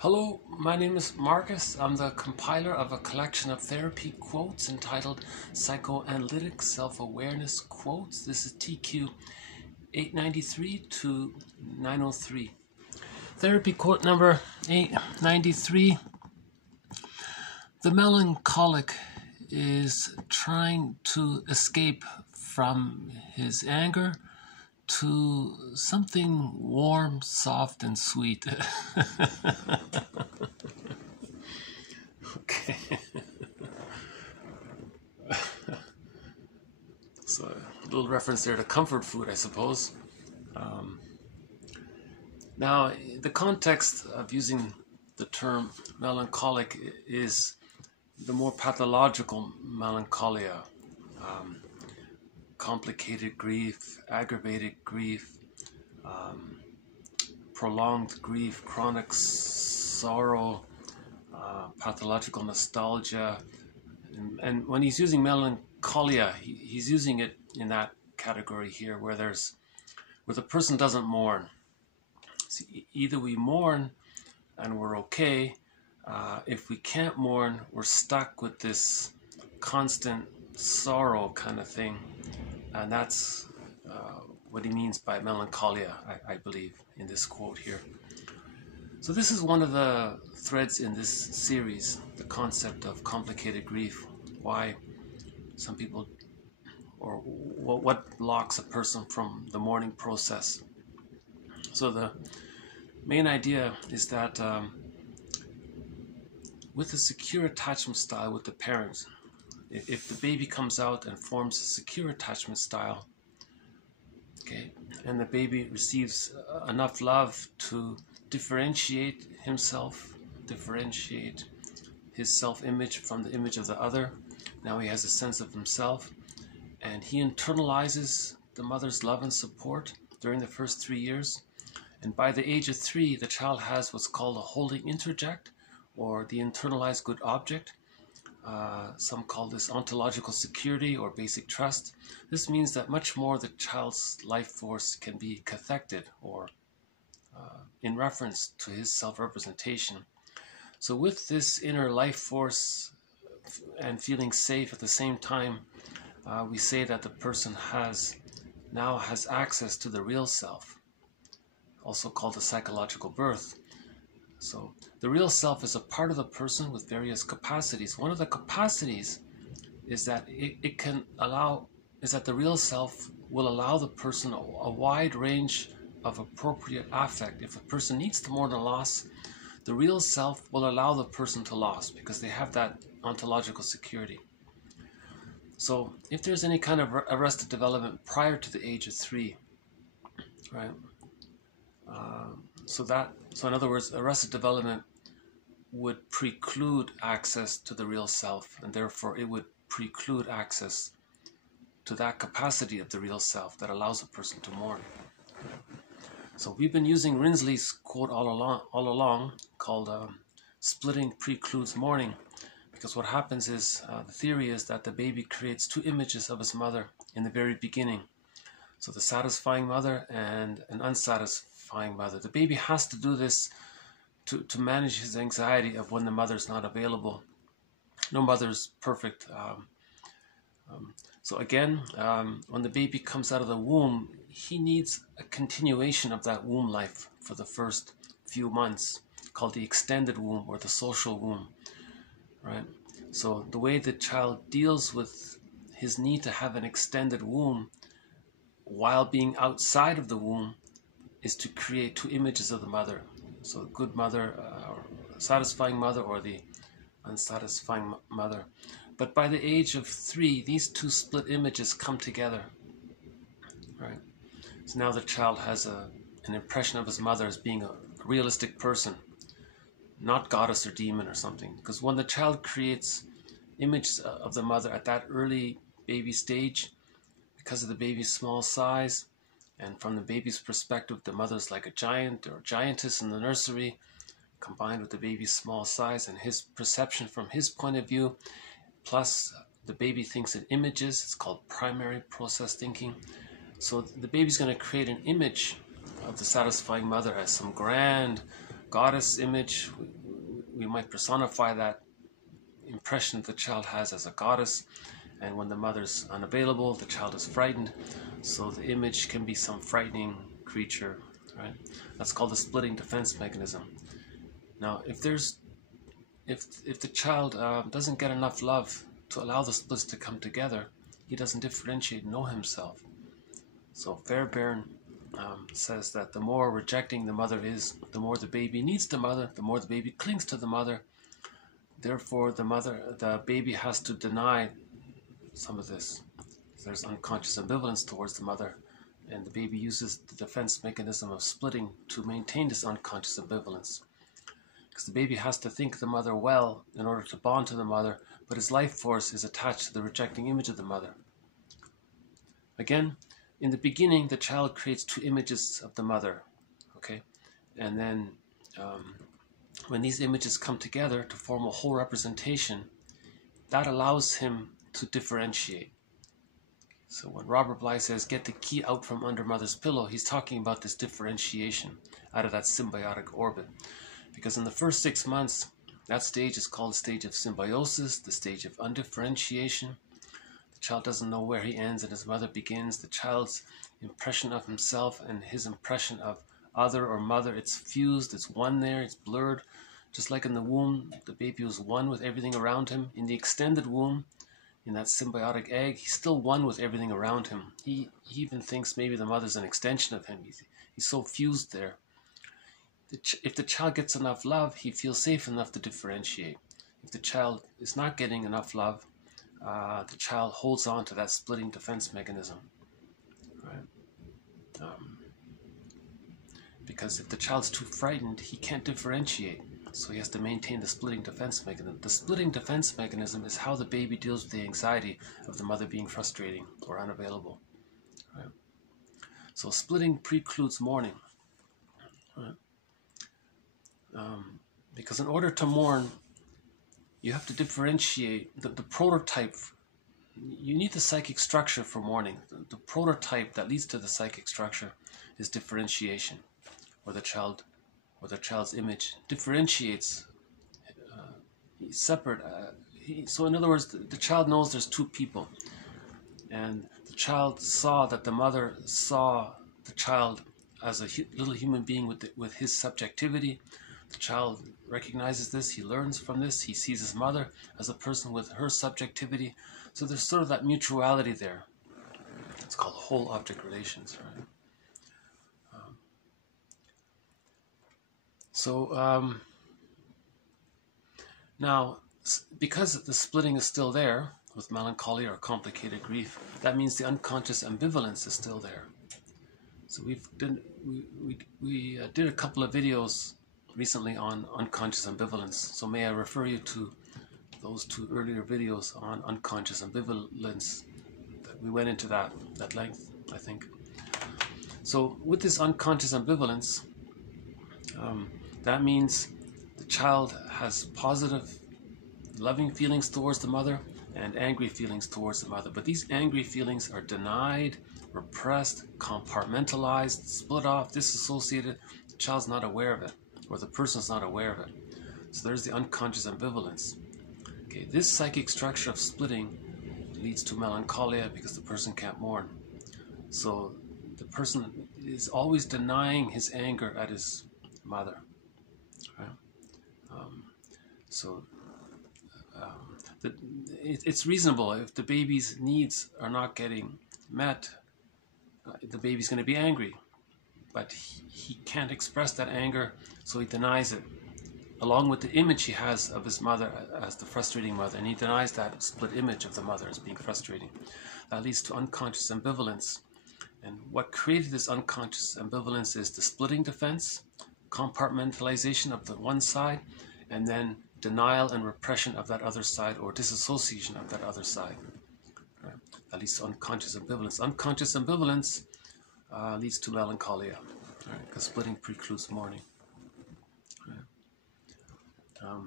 Hello, my name is Marcus. I'm the compiler of a collection of therapy quotes entitled Psychoanalytic Self-Awareness Quotes. This is TQ 893 to 903. Therapy quote number 893. The melancholic is trying to escape from his anger to something warm, soft, and sweet. Okay. So a little reference there to comfort food, I suppose. Now, the context of using the term melancholic is the more pathological melancholia. Complicated grief, aggravated grief, prolonged grief, chronic sorrow, pathological nostalgia. And when he's using melancholia, he's using it in that category here where the person doesn't mourn. So either we mourn and we're okay. If we can't mourn, we're stuck with this constant sorrow kind of thing. And that's what he means by melancholia, I believe, in this quote here. So this is one of the threads in this series, the concept of complicated grief, why some people, or what blocks a person from the mourning process. So the main idea is that with a secure attachment style with the parents, if the baby comes out and forms a secure attachment style, okay, and the baby receives enough love to differentiate himself, differentiate his self-image from the image of the other. Now he has a sense of himself, and he internalizes the mother's love and support during the first 3 years. And by the age of 3, the child has what's called a holding interject, or the internalized good object. Some call this ontological security or basic trust. This means that much more of the child's life force can be cathected, or in reference to his self-representation. So with this inner life force and feeling safe at the same time, we say that the person now has access to the real self, also called the psychological birth. So the real self is a part of the person with various capacities. One of the capacities is that the real self will allow the person a wide range of appropriate affect. If a person needs to mourn a loss, the real self will allow the person to loss because they have that ontological security. So if there's any kind of arrested development prior to the age of 3, right? So in other words, arrested development would preclude access to the real self, and therefore it would preclude access to that capacity of the real self that allows a person to mourn. So we've been using Rinsley's quote all along called splitting precludes mourning, because what happens is, the theory is that the baby creates 2 images of his mother in the very beginning. So the satisfying mother and an unsatisfying mother. The baby has to do this to manage his anxiety of when the mother's not available. No mother's perfect. So again, when the baby comes out of the womb, he needs a continuation of that womb life for the first few months, called the extended womb or the social womb, right? So the way the child deals with his need to have an extended womb while being outside of the womb is to create 2 images of the mother. So the good mother, or satisfying mother, or the unsatisfying mother. But by the age of 3, these 2 split images come together, right? So now the child has an impression of his mother as being a realistic person, not goddess or demon or something. Because when the child creates images of the mother at that early baby stage, because of the baby's small size, and from the baby's perspective, the mother's like a giant or giantess in the nursery, combined with the baby's small size and his perception from his point of view, plus the baby thinks in images. It's called primary process thinking. So the baby's going to create an image of the satisfying mother as some grand goddess image. We might personify that impression the child has as a goddess, and when the mother's unavailable, the child is frightened, so the image can be some frightening creature, right? That's called the splitting defense mechanism. Now, if the child doesn't get enough love to allow the splits to come together, he doesn't differentiate, know himself. So Fairbairn says that the more rejecting the mother is, the more the baby needs the mother, the more the baby clings to the mother. Therefore, the baby has to deny some of this. There's unconscious ambivalence towards the mother, and the baby uses the defense mechanism of splitting to maintain this unconscious ambivalence. Because the baby has to think the mother well in order to bond to the mother, but his life force is attached to the rejecting image of the mother. Again, in the beginning, the child creates two images of the mother, okay? And then when these images come together to form a whole representation, that allows him to differentiate. So when Robert Bly says, get the key out from under mother's pillow, he's talking about this differentiation out of that symbiotic orbit. Because in the first 6 months, that stage is called the stage of symbiosis, the stage of undifferentiation. The child doesn't know where he ends and his mother begins. The child's impression of himself and his impression of other or mother, it's fused, it's one there, it's blurred. Just like in the womb, the baby was one with everything around him. In the extended womb, in that symbiotic egg, he's still one with everything around him. He even thinks maybe the mother's an extension of him. He's so fused there. If the child gets enough love, he feels safe enough to differentiate. If the child is not getting enough love, the child holds on to that splitting defense mechanism. Right? Because if the child's too frightened, he can't differentiate. So he has to maintain the splitting defense mechanism. The splitting defense mechanism is how the baby deals with the anxiety of the mother being frustrating or unavailable. Right? So splitting precludes mourning. Right? Because in order to mourn, you have to differentiate the prototype. You need the psychic structure for mourning. The prototype that leads to the psychic structure is differentiation, where the child's image differentiates. He's separate. So in other words, the child knows there's two people, and the child saw that the mother saw the child as a little human being with his subjectivity. The child recognizes this, he learns from this, he sees his mother as a person with her subjectivity. So there's sort of that mutuality there. It's called whole object relations, right? Now, because the splitting is still there with melancholia or complicated grief, that means the unconscious ambivalence is still there. So we did a couple of videos recently on unconscious ambivalence. So may I refer you to those two earlier videos on unconscious ambivalence. We went into that at length, I think. So with this unconscious ambivalence, that means the child has positive, loving feelings towards the mother and angry feelings towards the mother. But these angry feelings are denied, repressed, compartmentalized, split off, disassociated. The child's not aware of it, or the person's not aware of it. So there's the unconscious ambivalence. Okay, this psychic structure of splitting leads to melancholia because the person can't mourn. So the person is always denying his anger at his mother. Right? It's reasonable if the baby's needs are not getting met, the baby's going to be angry. But he can't express that anger, so he denies it, along with the image he has of his mother as the frustrating mother, and he denies that split image of the mother as being frustrating. That leads to unconscious ambivalence. And what created this unconscious ambivalence is the splitting defense, compartmentalization of the one side, and then denial and repression of that other side, or disassociation of that other side. Right? That leads to unconscious ambivalence. Unconscious ambivalence leads to melancholia, right? Because splitting precludes mourning. Right?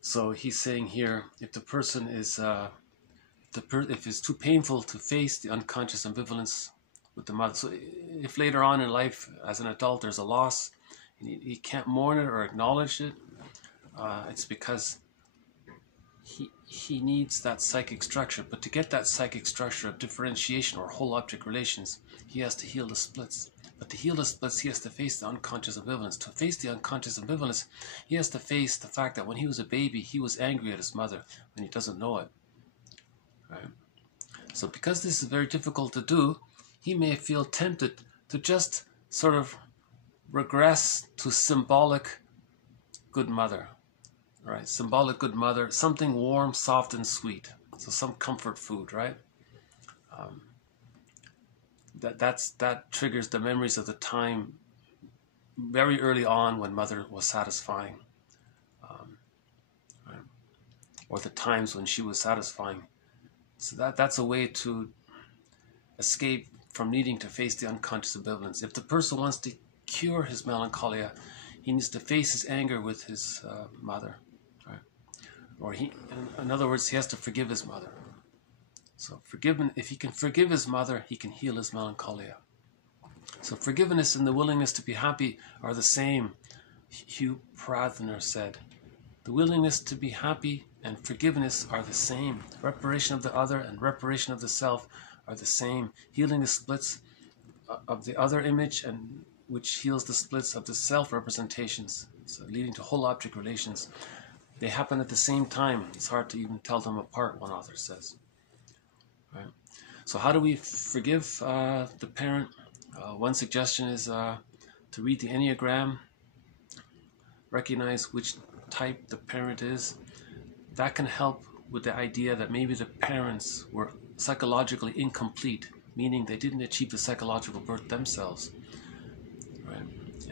So he's saying here, if the person is, if it's too painful to face the unconscious ambivalence with the mother, so if later on in life as an adult there's a loss, he can't mourn it or acknowledge it, it's because he needs that psychic structure. But to get that psychic structure of differentiation or whole object relations, he has to heal the splits. But to heal the splits, he has to face the unconscious ambivalence. To face the unconscious ambivalence, he has to face the fact that when he was a baby, he was angry at his mother when he doesn't know it. Right? So because this is very difficult to do, he may feel tempted to just sort of regress to symbolic good mother. Right? Symbolic good mother, something warm, soft, and sweet. So some comfort food, right? That triggers the memories of the time very early on when mother was satisfying, right? Or the times when she was satisfying. So that's a way to escape from needing to face the unconscious ambivalence. If the person wants to cure his melancholia, he needs to face his anger with his mother, right? Or in other words, he has to forgive his mother. So if he can forgive his mother, he can heal his melancholia. So forgiveness and the willingness to be happy are the same, Hugh Prather said. The willingness to be happy and forgiveness are the same. Reparation of the other and reparation of the self are the same. Healing the splits of the other image, and which heals the splits of the self-representations, so leading to whole object relations. They happen at the same time. It's hard to even tell them apart, one author says. Right. So how do we forgive the parent? One suggestion is to read the Enneagram, recognize which type the parent is. That can help with the idea that maybe the parents were psychologically incomplete, meaning they didn't achieve the psychological birth themselves, right?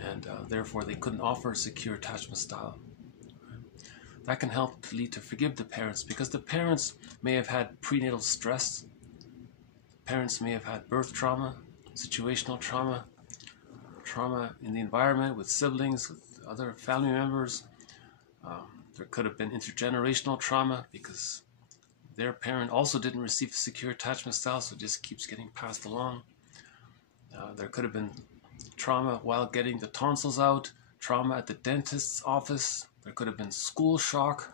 And therefore they couldn't offer a secure attachment style. That can help to lead to forgive the parents, because the parents may have had prenatal stress. Parents may have had birth trauma, situational trauma, trauma in the environment with siblings, with other family members. There could have been intergenerational trauma because their parent also didn't receive a secure attachment style, so it just keeps getting passed along. There could have been trauma while getting the tonsils out, trauma at the dentist's office. There could have been school shock.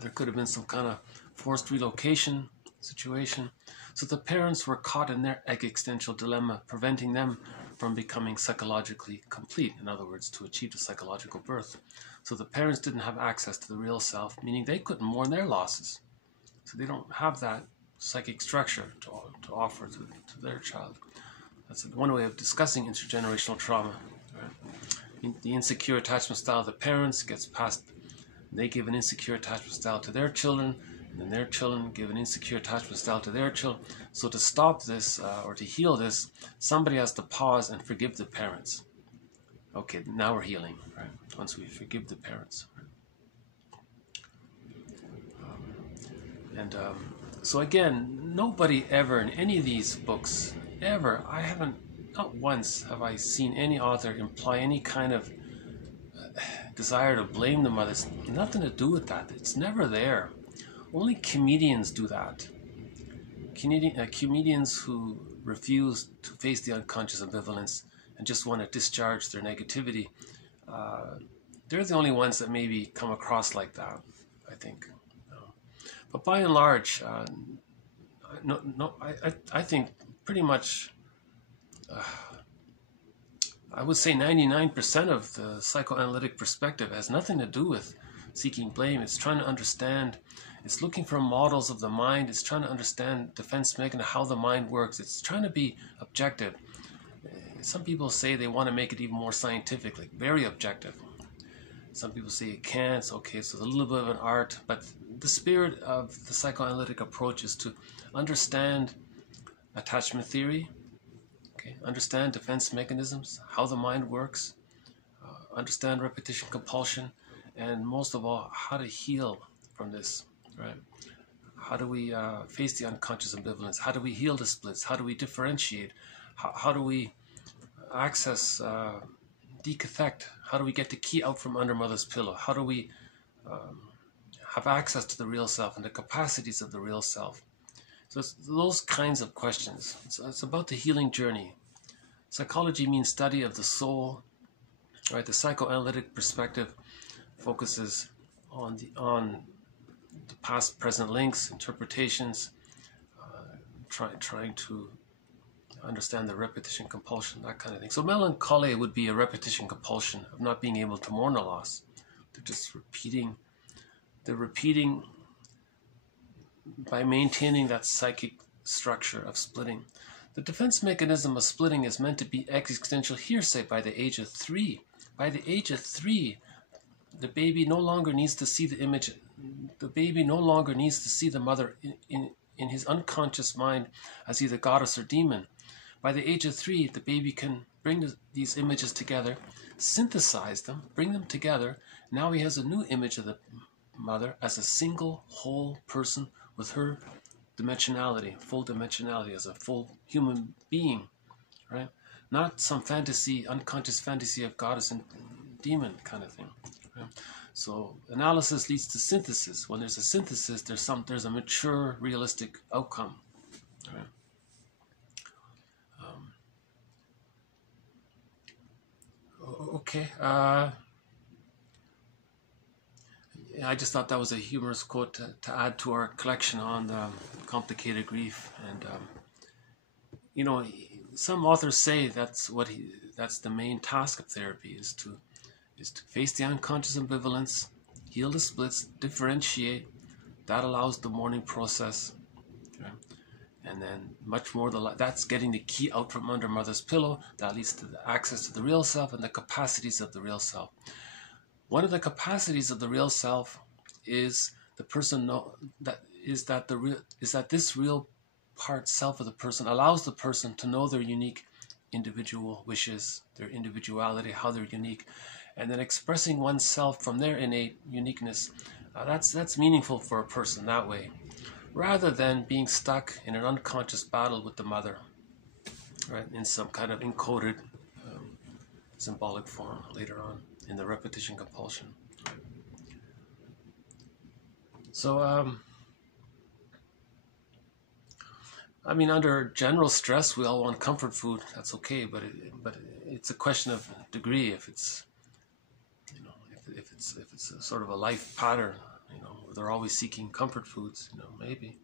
There could have been some kind of forced relocation situation. So the parents were caught in their existential dilemma, preventing them from becoming psychologically complete. In other words, to achieve the psychological birth. So the parents didn't have access to the real self, meaning they couldn't mourn their losses. So they don't have that psychic structure to offer to their child. That's one way of discussing intergenerational trauma. Right? The insecure attachment style of the parents gets passed. They give an insecure attachment style to their children, and then their children give an insecure attachment style to their children. So to stop this or to heal this, somebody has to pause and forgive the parents. Okay, now we're healing, right? Once we forgive the parents. Right? So again, nobody ever in any of these books, ever, not once have I seen any author imply any kind of desire to blame the mothers. Nothing to do with that. It's never there. Only comedians do that. Comedians who refuse to face the unconscious ambivalence and just want to discharge their negativity, they're the only ones that maybe come across like that, I think. But by and large, I think pretty much, I would say 99% of the psychoanalytic perspective has nothing to do with seeking blame. It's trying to understand, it's looking for models of the mind, it's trying to understand defense mechanism, how the mind works. It's trying to be objective. Some people say they want to make it even more scientific, like very objective. Some people say it can't. Okay, so it's a little bit of an art, but the spirit of the psychoanalytic approach is to understand attachment theory, okay, understand defense mechanisms, how the mind works, understand repetition compulsion, and most of all, how to heal from this, right? How do we face the unconscious ambivalence? How do we heal the splits? How do we differentiate? How do we access decathect? How do we get the key out from under mother's pillow? How do we have access to the real self and the capacities of the real self? So it's those kinds of questions. It's about the healing journey. Psychology means study of the soul, Right, the psychoanalytic perspective focuses on the past, present links, interpretations, trying to understand the repetition compulsion, that kind of thing. So melancholia would be a repetition compulsion of not being able to mourn a loss. They're just repeating. They're repeating by maintaining that psychic structure of splitting. The defense mechanism of splitting is meant to be existential hearsay by the age of 3. By the age of 3, the baby no longer needs to see the image. The baby no longer needs to see the mother in his unconscious mind as either goddess or demon. By the age of 3, the baby can bring these images together, synthesize them, bring them together. Now he has a new image of the mother as a single, whole person with her dimensionality, full dimensionality, as a full human being, right? Not some fantasy, unconscious fantasy of goddess and demon kind of thing. Right? So analysis leads to synthesis. When there's a synthesis, there's a mature, realistic outcome. Right? Okay. I just thought that was a humorous quote to add to our collection on complicated grief. And you know, some authors say that's the main task of therapy, is to face the unconscious ambivalence, heal the splits, differentiate. That allows the mourning process. Okay? And then much more, that's getting the key out from under mother's pillow. That leads to the access to the real self and the capacities of the real self. One of the capacities of the real self is the person that this real part self of the person allows the person to know their unique individual wishes, their individuality, how they're unique, and then expressing oneself from their innate uniqueness. That's meaningful for a person that way, rather than being stuck in an unconscious battle with the mother, right, in some kind of encoded symbolic form later on in the repetition compulsion. So, I mean, under general stress, we all want comfort food. That's okay, but it's a question of degree. If it's, you know, if it's a sort of a life pattern, you know, where they're always seeking comfort foods, you know, maybe.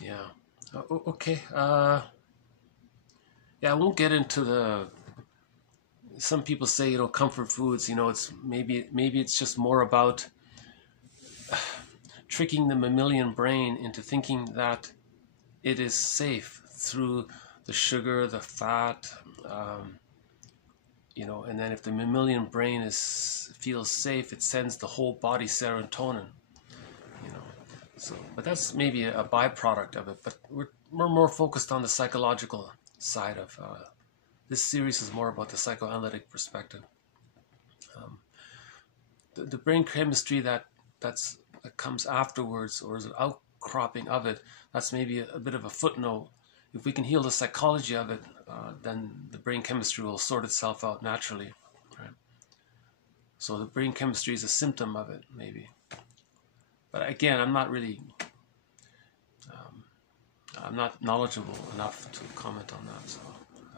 Yeah. Okay. Yeah, I won't get into the. Some people say, you know, comfort foods. You know, it's maybe it's just more about tricking the mammalian brain into thinking that it is safe through the sugar, the fat, you know, and then if the mammalian brain feels safe, it sends the whole body serotonin, you know. So, but that's maybe a byproduct of it. But we're more focused on the psychological side of this series is more about the psychoanalytic perspective. The brain chemistry that comes afterwards, or is an outcropping of it, that's maybe a bit of a footnote. If we can heal the psychology of it, then the brain chemistry will sort itself out naturally. Right? So the brain chemistry is a symptom of it, maybe. But again, I'm not really, I'm not knowledgeable enough to comment on that, so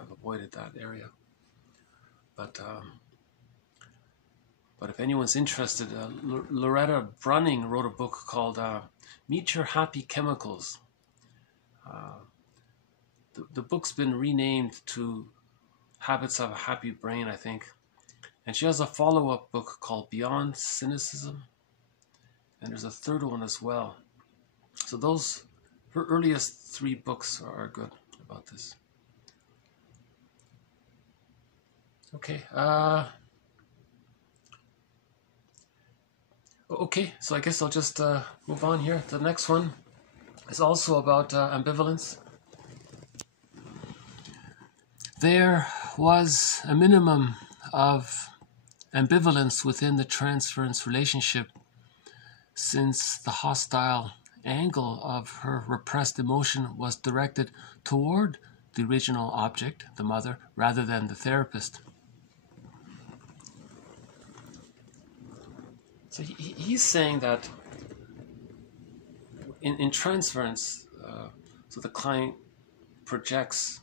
I've avoided that area. But if anyone's interested, Loretta Brunning wrote a book called Meet Your Happy Chemicals. The book's been renamed to Habits of a Happy Brain, I think. And she has a follow-up book called Beyond Cynicism. And there's a third one as well. So her earliest 3 books are good about this. Okay. Okay, so I guess I'll just move on here. The next one is also about ambivalence. There was a minimum of ambivalence within the transference relationship, since the hostile angle of her repressed emotion was directed toward the original object, the mother, rather than the therapist. So he's saying that in transference, so the client projects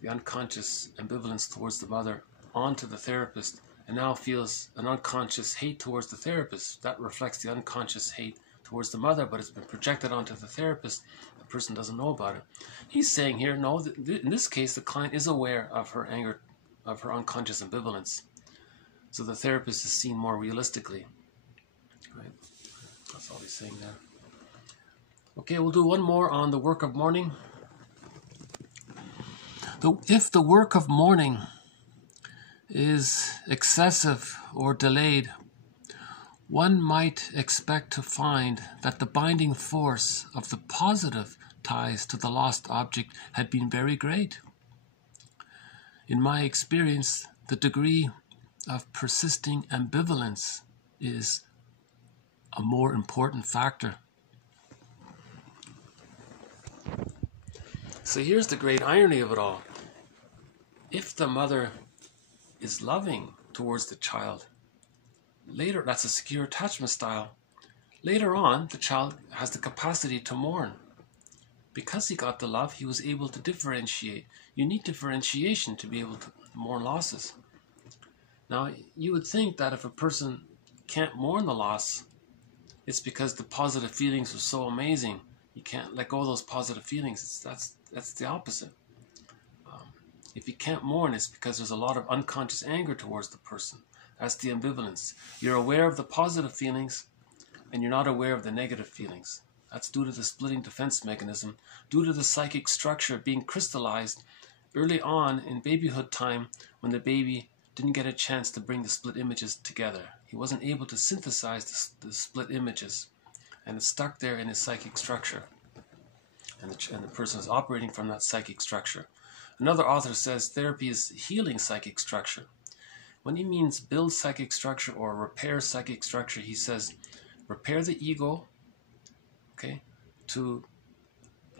the unconscious ambivalence towards the mother onto the therapist, and now feels an unconscious hate towards the therapist. That reflects the unconscious hate towards the mother, but it's been projected onto the therapist. The person doesn't know about it. He's saying here, no, in this case, the client is aware of her anger, of her unconscious ambivalence. So the therapist is seen more realistically. Right? That's all he's saying there. Okay, we'll do one more on the work of mourning. If the work of mourning is excessive or delayed, one might expect to find that the binding force of the positive ties to the lost object had been very great. In my experience, the degree of persisting ambivalence is a more important factor. So here's the great irony of it all. If the mother is loving towards the child, later, that's a secure attachment style, later on the child has the capacity to mourn. Because he got the love, he was able to differentiate. You need differentiation to be able to mourn losses. Now, you would think that if a person can't mourn the loss, it's because the positive feelings were so amazing. You can't let go of those positive feelings. That's the opposite. If you can't mourn, it's because there's a lot of unconscious anger towards the person. That's the ambivalence. You're aware of the positive feelings, and you're not aware of the negative feelings. That's due to the splitting defense mechanism, due to the psychic structure being crystallized early on in babyhood time when the baby didn't get a chance to bring the split images together. He wasn't able to synthesize the split images, and it's stuck there in his psychic structure. And the person is operating from that psychic structure. Another author says therapy is healing psychic structure. When he means build psychic structure or repair psychic structure, he says repair the ego, okay, to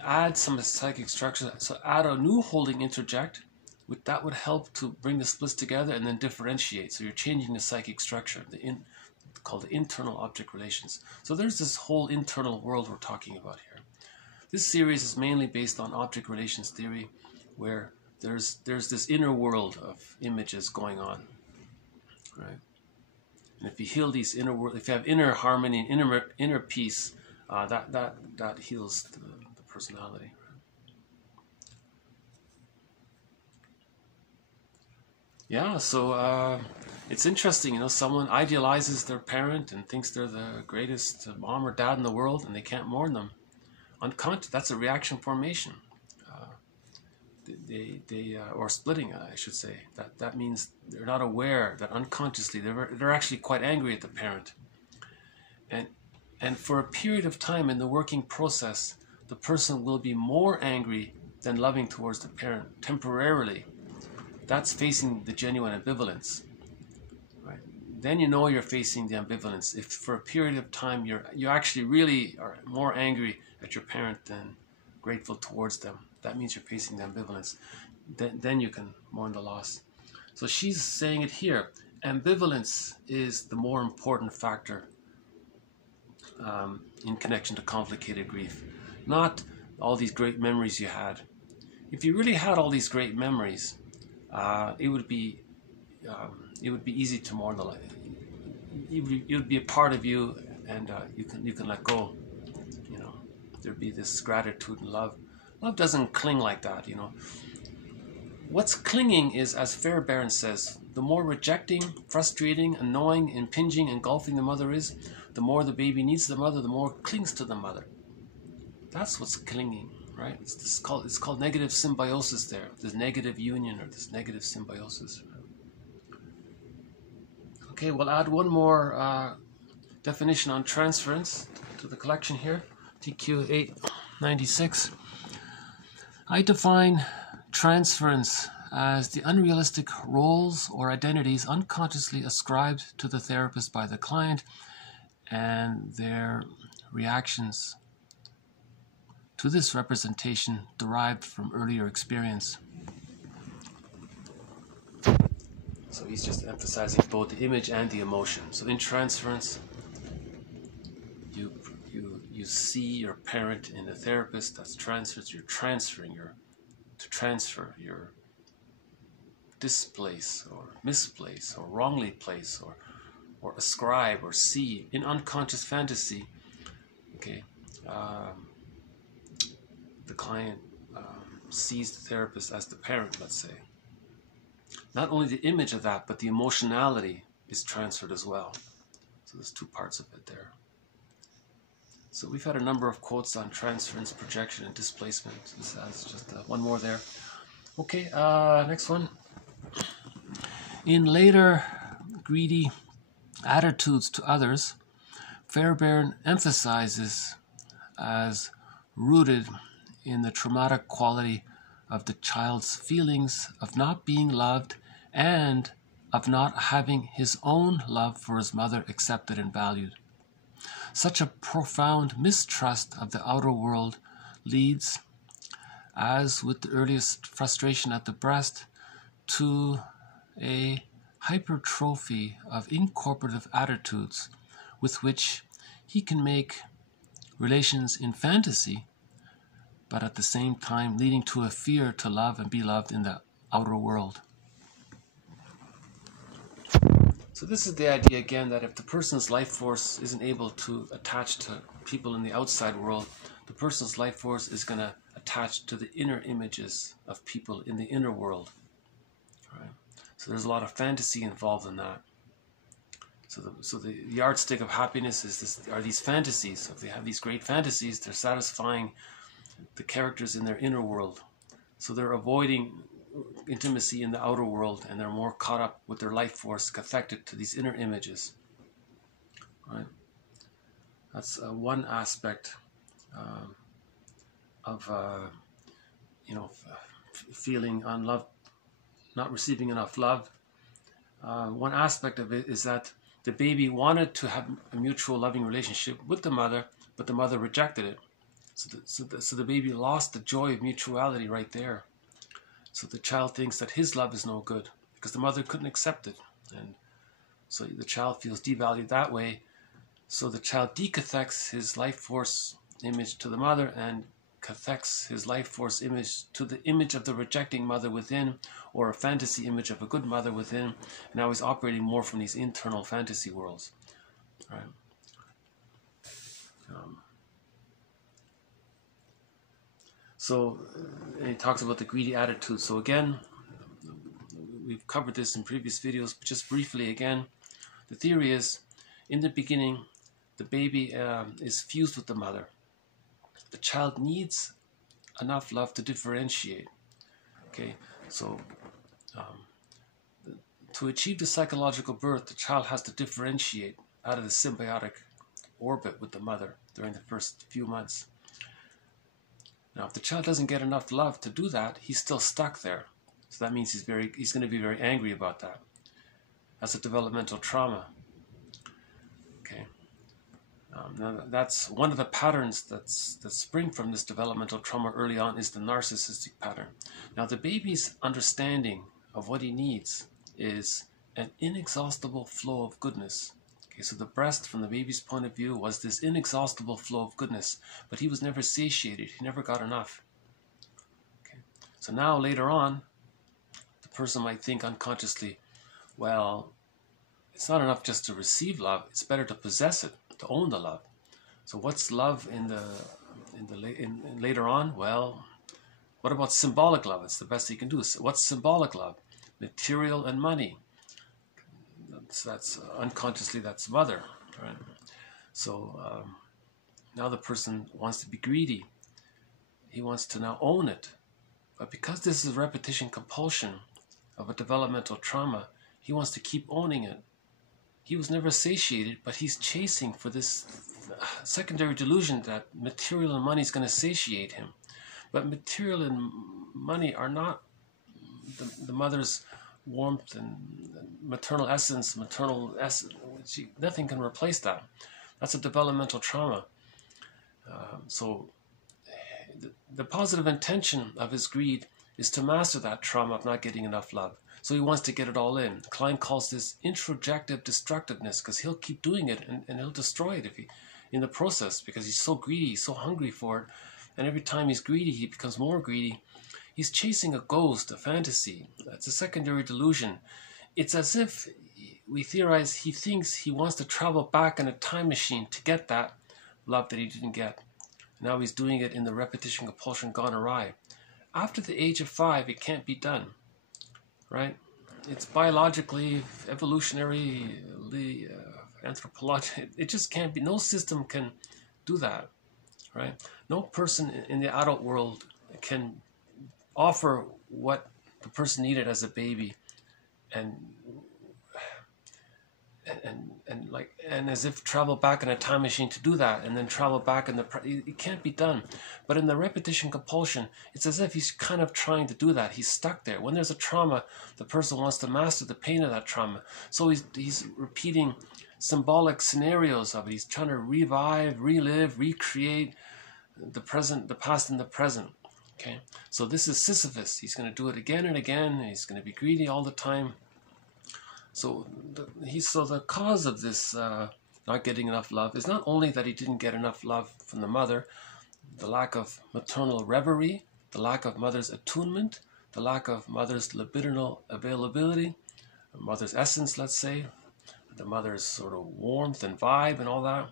add some psychic structure. So add a new holding interject, that would help to bring the splits together and then differentiate. So you're changing the psychic structure, called the internal object relations. So there's this whole internal world we're talking about here. This series is mainly based on object relations theory, where there's this inner world of images going on, right? And if you heal these inner world, if you have inner harmony and inner peace, that heals the personality. Yeah, so it's interesting, you know, someone idealizes their parent and thinks they're the greatest mom or dad in the world, and they can't mourn them. That's a reaction formation. Or splitting, I should say. That means they're not aware that unconsciously they're actually quite angry at the parent. And for a period of time in the working process, the person will be more angry than loving towards the parent temporarily. That's facing the genuine ambivalence, right? Then you know you're facing the ambivalence. If for a period of time you actually really are more angry at your parent than grateful towards them, that means you're facing the ambivalence. Then you can mourn the loss. So she's saying it here. Ambivalence is the more important factor in connection to complicated grief, not all these great memories you had. If you really had all these great memories, it would be easy to mourn the life. It would be a part of you, and you can let go. You know, there'd be this gratitude and love. Love doesn't cling like that. You know, what's clinging is, as Fairbairn says, the more rejecting, frustrating, annoying, impinging, engulfing the mother is, the more the baby needs the mother, the more it clings to the mother. That's what's clinging. Right? It's called negative symbiosis there. This negative union or this negative symbiosis. Okay, we'll add one more definition on transference to the collection here. TQ 896. I define transference as the unrealistic roles or identities unconsciously ascribed to the therapist by the client and their reactions to this representation derived from earlier experience. So he's just emphasizing both the image and the emotion. So in transference, you see your parent in the therapist. That's transference. You're transferring to transfer your displace or misplace or wrongly place or ascribe or see in unconscious fantasy, okay, the client sees the therapist as the parent, let's say. Not only the image of that, but the emotionality is transferred as well. So there's two parts of it there. So we've had a number of quotes on transference, projection, and displacement. This has just one more there. Okay, next one. In later greedy attitudes to others, Fairbairn emphasizes as rooted in the traumatic quality of the child's feelings of not being loved and of not having his own love for his mother accepted and valued. Such a profound mistrust of the outer world leads, as with the earliest frustration at the breast, to a hypertrophy of incorporative attitudes with which he can make relations in fantasy, but at the same time leading to a fear to love and be loved in the outer world. So this is the idea again that if the person's life force isn't able to attach to people in the outside world, the person's life force is going to attach to the inner images of people in the inner world. Right? So there's a lot of fantasy involved in that. So the yardstick of happiness are these fantasies. So if they have these great fantasies, they're satisfying the characters in their inner world. So they're avoiding intimacy in the outer world, and they're more caught up with their life force cathected to these inner images. Right? That's one aspect of feeling unloved, not receiving enough love. One aspect of it is that the baby wanted to have a mutual loving relationship with the mother, but the mother rejected it. So the baby lost the joy of mutuality right there. So the child thinks that his love is no good because the mother couldn't accept it. And so the child feels devalued that way. So the child decathects his life force image to the mother and cathects his life force image to the image of the rejecting mother within, or a fantasy image of a good mother within. And now he's operating more from these internal fantasy worlds. Right? So he talks about the greedy attitude. So again, we've covered this in previous videos, but just briefly again, the theory is, in the beginning, the baby is fused with the mother. The child needs enough love to differentiate. Okay, so to achieve the psychological birth, the child has to differentiate out of the symbiotic orbit with the mother during the first few months. Now, if the child doesn't get enough love to do that, he's still stuck there. So that means he's going to be very angry about that. That's a developmental trauma. Okay. Now that's one of the patterns that spring from this developmental trauma early on is the narcissistic pattern. Now, the baby's understanding of what he needs is an inexhaustible flow of goodness. Okay, so the breast, from the baby's point of view, was this inexhaustible flow of goodness, but he was never satiated. He never got enough. Okay. So now, later on, the person might think unconsciously, well, it's not enough just to receive love. It's better to possess it, to own the love. So what's love in later on? Well, what about symbolic love? It's the best you can do. So what's symbolic love? Material and money. That's unconsciously, that's mother, right? So now the person wants to be greedy. He wants to now own it. But because this is repetition compulsion of a developmental trauma, he wants to keep owning it. He was never satiated, but he's chasing for this secondary delusion that material and money is going to satiate him. But material and money are not the mother's warmth and maternal essence, nothing can replace that. That's a developmental trauma. So the positive intention of his greed is to master that trauma of not getting enough love. So he wants to get it all in. Klein calls this introjective destructiveness, because he'll keep doing it and he'll destroy it in the process, because he's so greedy, he's so hungry for it. And every time he's greedy, he becomes more greedy. He's chasing a ghost, a fantasy. It's a secondary delusion. It's as if we theorize he thinks he wants to travel back in a time machine to get that love that he didn't get. Now he's doing it in the repetition compulsion gone awry. After the age of 5, it can't be done, right? It's biologically, evolutionarily, anthropologically, it just can't be. No system can do that, right? No person in the adult world can offer what the person needed as a baby, and as if travel back in a time machine to do that, and then travel back in the it can't be done. But in the repetition compulsion, it's as if he's kind of trying to do that. He's stuck there. When there's a trauma, the person wants to master the pain of that trauma, so he's repeating symbolic scenarios of it. He's trying to revive, relive, recreate the present, the past, and the present. Okay, so this is Sisyphus. He's going to do it again and again. He's going to be greedy all the time. So the cause of this not getting enough love is not only that he didn't get enough love from the mother, the lack of maternal reverie, the lack of mother's attunement, the lack of mother's libidinal availability, mother's essence, let's say, the mother's sort of warmth and vibe and all that.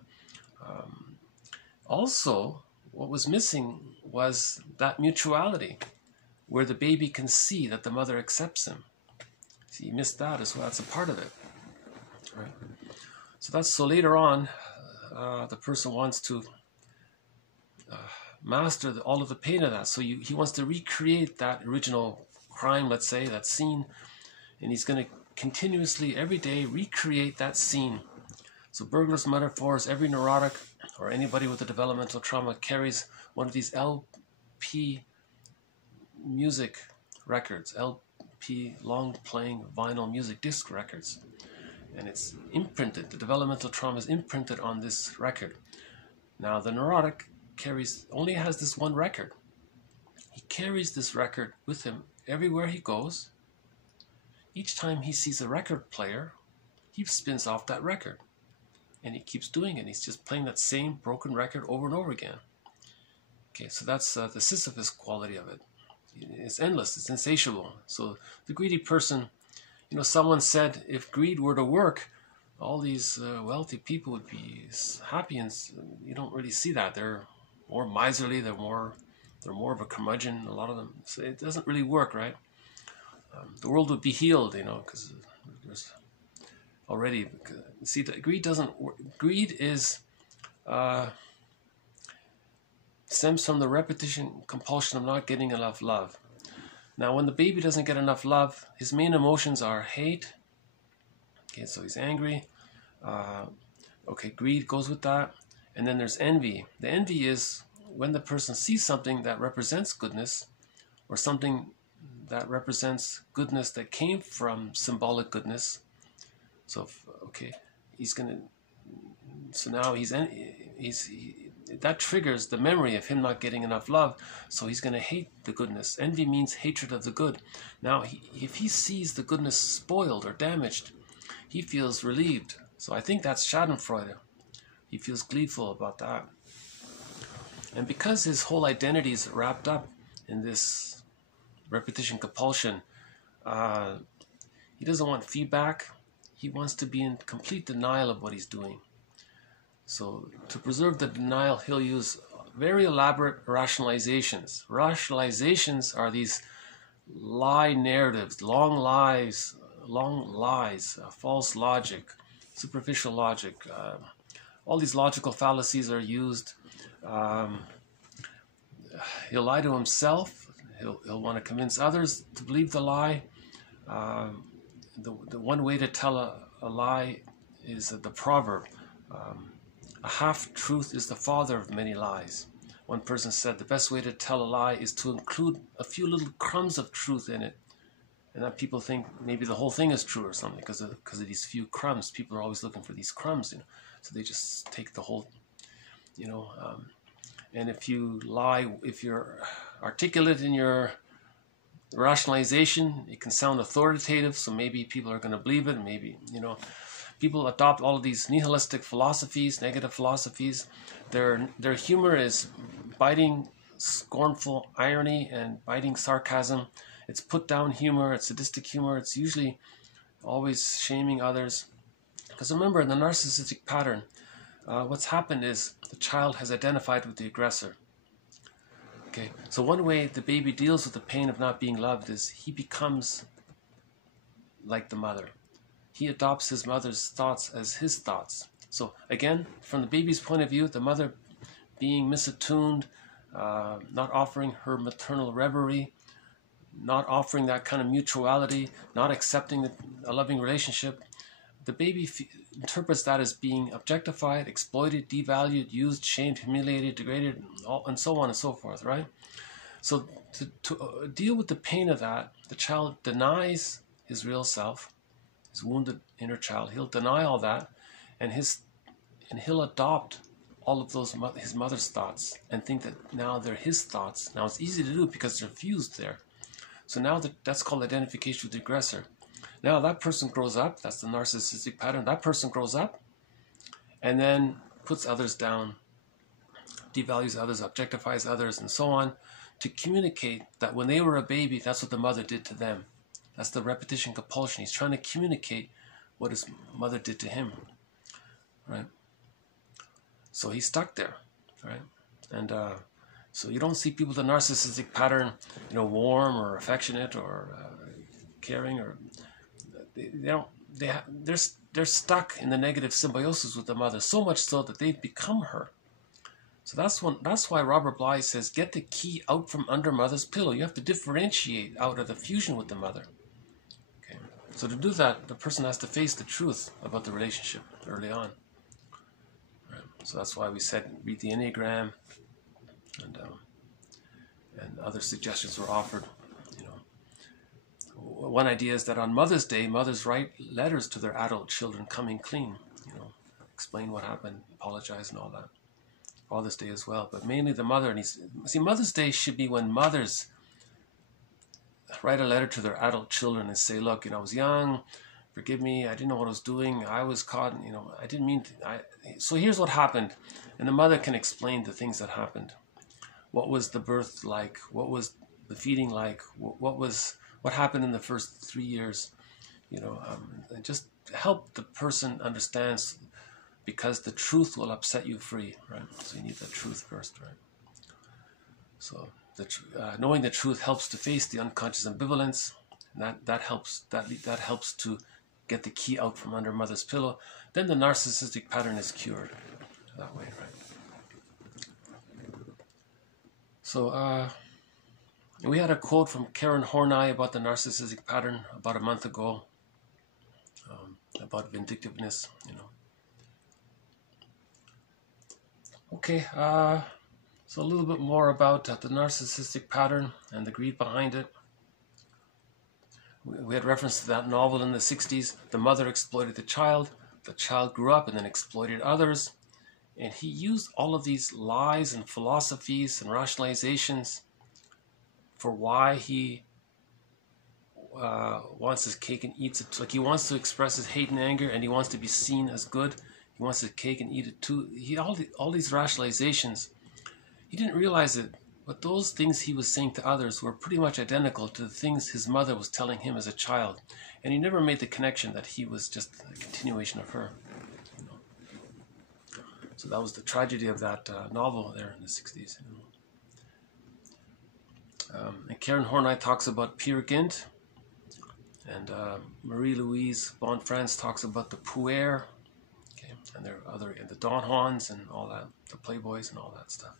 Also, what was missing was that mutuality, where the baby can see that the mother accepts him. See, he missed that as well. That's a part of it, right? So later on, the person wants to master all of the pain of that. So he wants to recreate that original crime, let's say, that scene, and he's going to continuously, every day, recreate that scene. So burglar's metaphors, every neurotic or anybody with a developmental trauma carries one of these LP music records, LP long-playing vinyl music disc records. And it's imprinted, the developmental trauma is imprinted on this record. Now the neurotic only has this one record. He carries this record with him everywhere he goes. Each time he sees a record player, he spins off that record. And he keeps doing it. He's just playing that same broken record over and over again. Okay, so that's the Sisyphus quality of it. It's endless, it's insatiable. So the greedy person, someone said if greed were to work, all these wealthy people would be happy, and you don't really see that. They're more miserly, they're more of a curmudgeon, a lot of them. So it doesn't really work, right? The world would be healed, because there's already, see, greed doesn't work. Greed stems from the repetition compulsion of not getting enough love. Now, when the baby doesn't get enough love, his main emotions are hate. Okay, so he's angry. Okay, greed goes with that. And then there's envy. The envy is when the person sees something that represents goodness, or something that represents goodness that came from symbolic goodness. So, okay, so now that triggers the memory of him not getting enough love, so he's going to hate the goodness. Envy means hatred of the good. Now, if he sees the goodness spoiled or damaged, he feels relieved. So I think that's Schadenfreude. He feels gleeful about that. And because his whole identity is wrapped up in this repetition compulsion, he doesn't want feedback. He wants to be in complete denial of what he's doing. So to preserve the denial, he'll use very elaborate rationalizations. Rationalizations are these lie narratives, long lies, false logic, superficial logic. All these logical fallacies are used. He'll lie to himself. He'll want to convince others to believe the lie. The one way to tell a lie is the proverb. A half-truth is the father of many lies. One person said the best way to tell a lie is to include a few little crumbs of truth in it. And that people think maybe the whole thing is true or something because of these few crumbs. People are always looking for these crumbs, so they just take the whole, and if you lie, if you're articulate in your rationalization, it can sound authoritative, so maybe people are going to believe it. Maybe, people adopt all of these nihilistic philosophies, negative philosophies. Their humor is biting scornful irony and biting sarcasm. It's put down humor, it's sadistic humor, it's usually always shaming others. Because remember, in the narcissistic pattern, what's happened is the child has identified with the aggressor. Okay, so one way the baby deals with the pain of not being loved is he becomes like the mother. He adopts his mother's thoughts as his thoughts. So again, from the baby's point of view, the mother being misattuned, not offering her maternal reverie, not offering that kind of mutuality, not accepting a loving relationship, the baby interprets that as being objectified, exploited, devalued, used, shamed, humiliated, degraded, and so on and so forth, right? So to deal with the pain of that, the child denies his real self, his wounded inner child. He'll deny all that, and he'll adopt all of those his mother's thoughts and think that now they're his thoughts. Now it's easy to do because they're fused there. So now that's called identification with the aggressor. Now that person grows up, that's the narcissistic pattern, that person grows up and then puts others down, devalues others, objectifies others, and so on, to communicate that when they were a baby, that's what the mother did to them. That's the repetition compulsion. He's trying to communicate what his mother did to him, right? So he's stuck there, right? And so you don't see people with a narcissistic pattern, warm or affectionate or caring, or they're stuck in the negative symbiosis with the mother, so much so that they've become her. So that's why Robert Bly says, get the key out from under mother's pillow. You have to differentiate out of the fusion with the mother. Okay. So to do that, the person has to face the truth about the relationship early on. Right. So that's why we said read the Enneagram, and other suggestions were offered. One idea is that on Mother's Day, mothers write letters to their adult children coming clean, explain what happened, apologize and all that. Father's Day as well, but mainly the mother. And see, Mother's Day should be when mothers write a letter to their adult children and say, look, I was young, forgive me, I didn't know what I was doing, I was caught, I didn't mean to, so here's what happened. And the mother can explain the things that happened. What was the birth like? What was the feeding like? What happened in the first 3 years? And just help the person understand, because the truth will upset you free, right? So you need the truth first, right? So knowing the truth helps to face the unconscious ambivalence, and that helps to get the key out from under mother's pillow. Then the narcissistic pattern is cured that way, right? So we had a quote from Karen Horney about the narcissistic pattern about a month ago, about vindictiveness, Okay, so a little bit more about the narcissistic pattern and the greed behind it. We had reference to that novel in the 60s. The mother exploited the child grew up and then exploited others, and he used all of these lies and philosophies and rationalizations for why he wants his cake and eats it. Like, he wants to express his hate and anger, and he wants to be seen as good. He wants his cake and eat it too. All these rationalizations, he didn't realize it, but those things he was saying to others were pretty much identical to the things his mother was telling him as a child. And he never made the connection that he was just a continuation of her. So that was the tragedy of that novel there in the 60s. And Karen Horney talks about Peer Gynt, and Marie-Louise Bonfrance talks about the Puer, okay, and there are and the Don Juans and all that, the Playboys and all that stuff.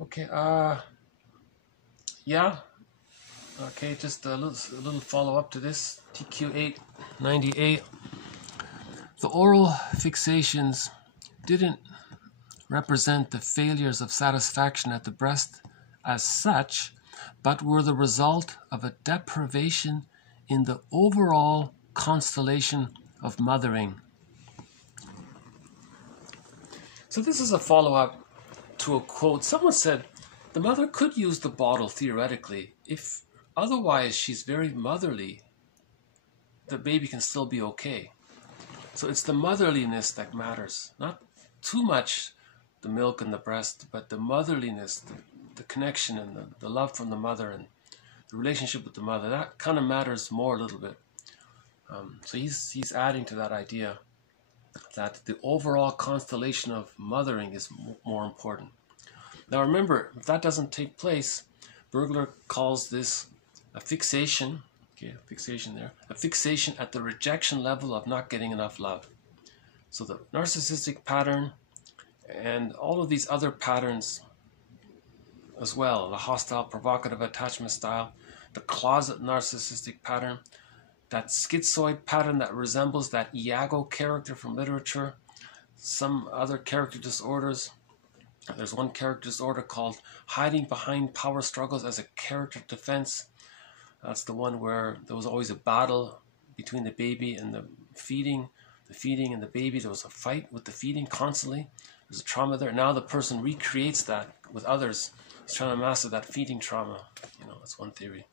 Okay, yeah, okay, just a little follow-up to this, TQ898. The oral fixations didn't represent the failures of satisfaction at the breast as such, but were the result of a deprivation in the overall constellation of mothering. So this is a follow-up to a quote. Someone said, the mother could use the bottle theoretically. If otherwise she's very motherly, the baby can still be okay. So it's the motherliness that matters, not too much the milk and the breast, but the motherliness, the connection and the love from the mother and the relationship with the mother, that kind of matters more a little bit. So he's adding to that idea that the overall constellation of mothering is more important. Now remember, if that doesn't take place, Bergler calls this a fixation, okay, a fixation there, a fixation at the rejection level of not getting enough love. So the narcissistic pattern and all of these other patterns as well, the hostile provocative attachment style, the closet narcissistic pattern, that schizoid pattern that resembles that Iago character from literature, some other character disorders. There's one character disorder called hiding behind power struggles as a character defense. That's the one where there was always a battle between the baby and the feeding and the baby. There was a fight with the feeding constantly. There's a trauma there. Now the person recreates that with others. He's trying to master that feeding trauma. That's one theory.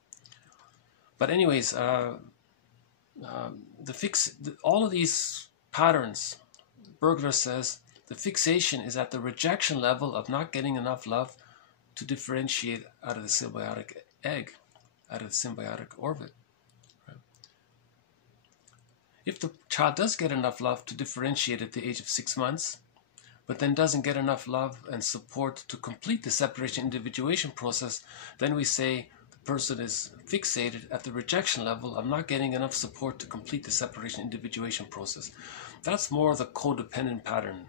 But anyways, all of these patterns, Bergler says, the fixation is at the rejection level of not getting enough love to differentiate out of the symbiotic egg, out of the symbiotic orbit. Right? If the child does get enough love to differentiate at the age of 6 months, but then doesn't get enough love and support to complete the separation individuation process, then we say the person is fixated at the rejection level of not getting enough support to complete the separation individuation process. That's more the codependent pattern,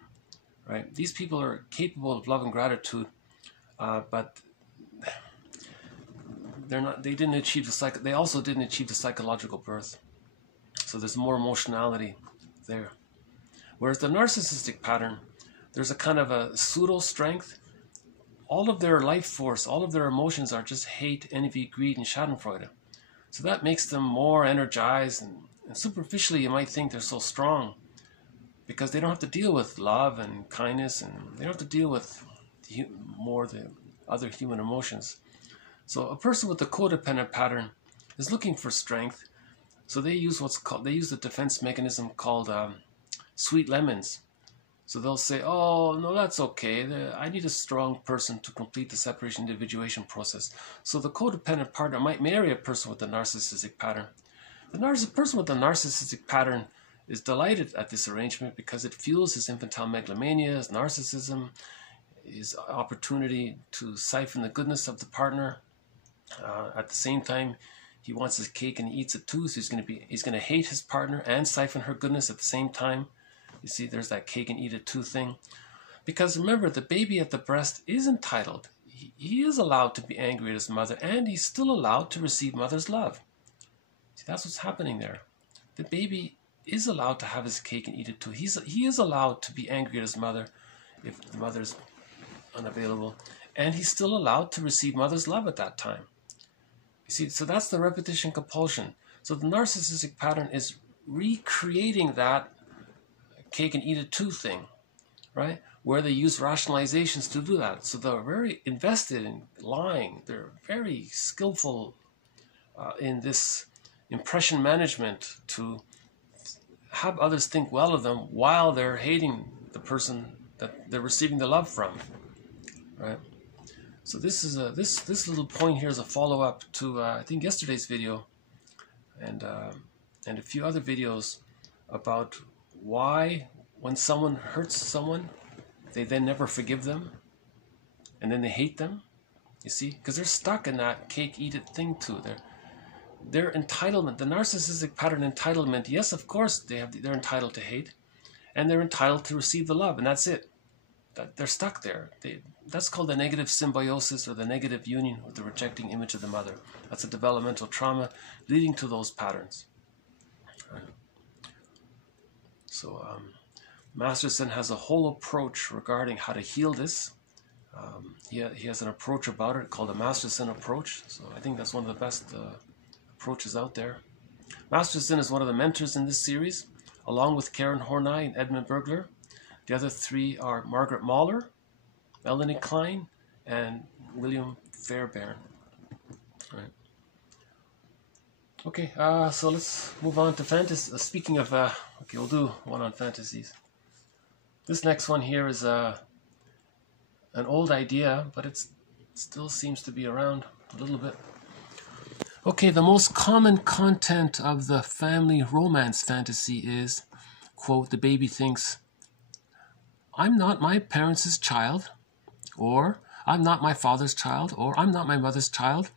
right? These people are capable of love and gratitude, but they didn't achieve they also didn't achieve the psychological birth. So there's more emotionality there. Whereas the narcissistic pattern, there's a kind of a pseudo strength. All of their life force, all of their emotions are just hate, envy, greed, and schadenfreude. So that makes them more energized, and superficially you might think they're so strong because they don't have to deal with love and kindness, and they don't have to deal with the other human emotions. So a person with the codependent pattern is looking for strength. So they use the defense mechanism called sweet lemons. So they'll say, oh, no, that's okay. I need a strong person to complete the separation individuation process. So the codependent partner might marry a person with a narcissistic pattern. The person with the narcissistic pattern is delighted at this arrangement because it fuels his infantile megalomania, his narcissism, his opportunity to siphon the goodness of the partner. At the same time, he wants his cake and he eats it too, so he's going to hate his partner and siphon her goodness at the same time. You see, there's that cake and eat it too thing. Because remember, the baby at the breast is entitled. He is allowed to be angry at his mother, and he's still allowed to receive mother's love. See, that's what's happening there. The baby is allowed to have his cake and eat it too. He is allowed to be angry at his mother if the mother's unavailable, and he's still allowed to receive mother's love at that time. You see, so that's the repetition compulsion. So the narcissistic pattern is recreating that cake and eat it too thing, right? Where they use rationalizations to do that. So they're very invested in lying. They're very skillful in this impression management to have others think well of them while they're hating the person that they're receiving the love from, right? So this is this little point here is a follow-up to I think yesterday's video and a few other videos about why when someone hurts someone, they then never forgive them, and then they hate them. You see, because they're stuck in that cake eat it thing too. Their entitlement, the narcissistic pattern entitlement. Yes, of course they're entitled to hate, and they're entitled to receive the love, and that's it. They're stuck there. That's called the negative symbiosis or the negative union with the rejecting image of the mother. That's a developmental trauma leading to those patterns. Right. So Masterson has a whole approach regarding how to heal this. He has an approach about it called the Masterson approach. So I think that's one of the best approaches out there. Masterson is one of the mentors in this series, along with Karen Horney and Edmund Bergler. The other three are Margaret Mahler, Melanie Klein, and William Fairbairn. Right. Okay, so let's move on to fantasy. Speaking of, okay, we'll do one on fantasies. This next one here is an old idea, but it still seems to be around a little bit. Okay, the most common content of the family romance fantasy is, quote, the baby thinks, I'm not my parents' child, or I'm not my father's child, or I'm not my mother's child.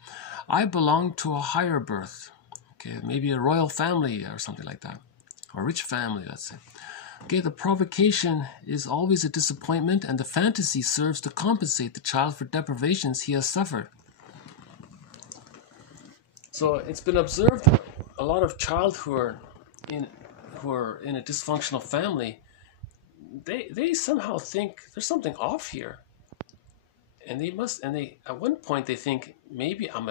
I belong to a higher birth. Okay, maybe a royal family or something like that, or a rich family, let's say. Okay, the provocation is always a disappointment, and the fantasy serves to compensate the child for deprivations he has suffered. So it's been observed that a lot of children who are in a dysfunctional family, they somehow think there's something off here, and they at one point they think, maybe am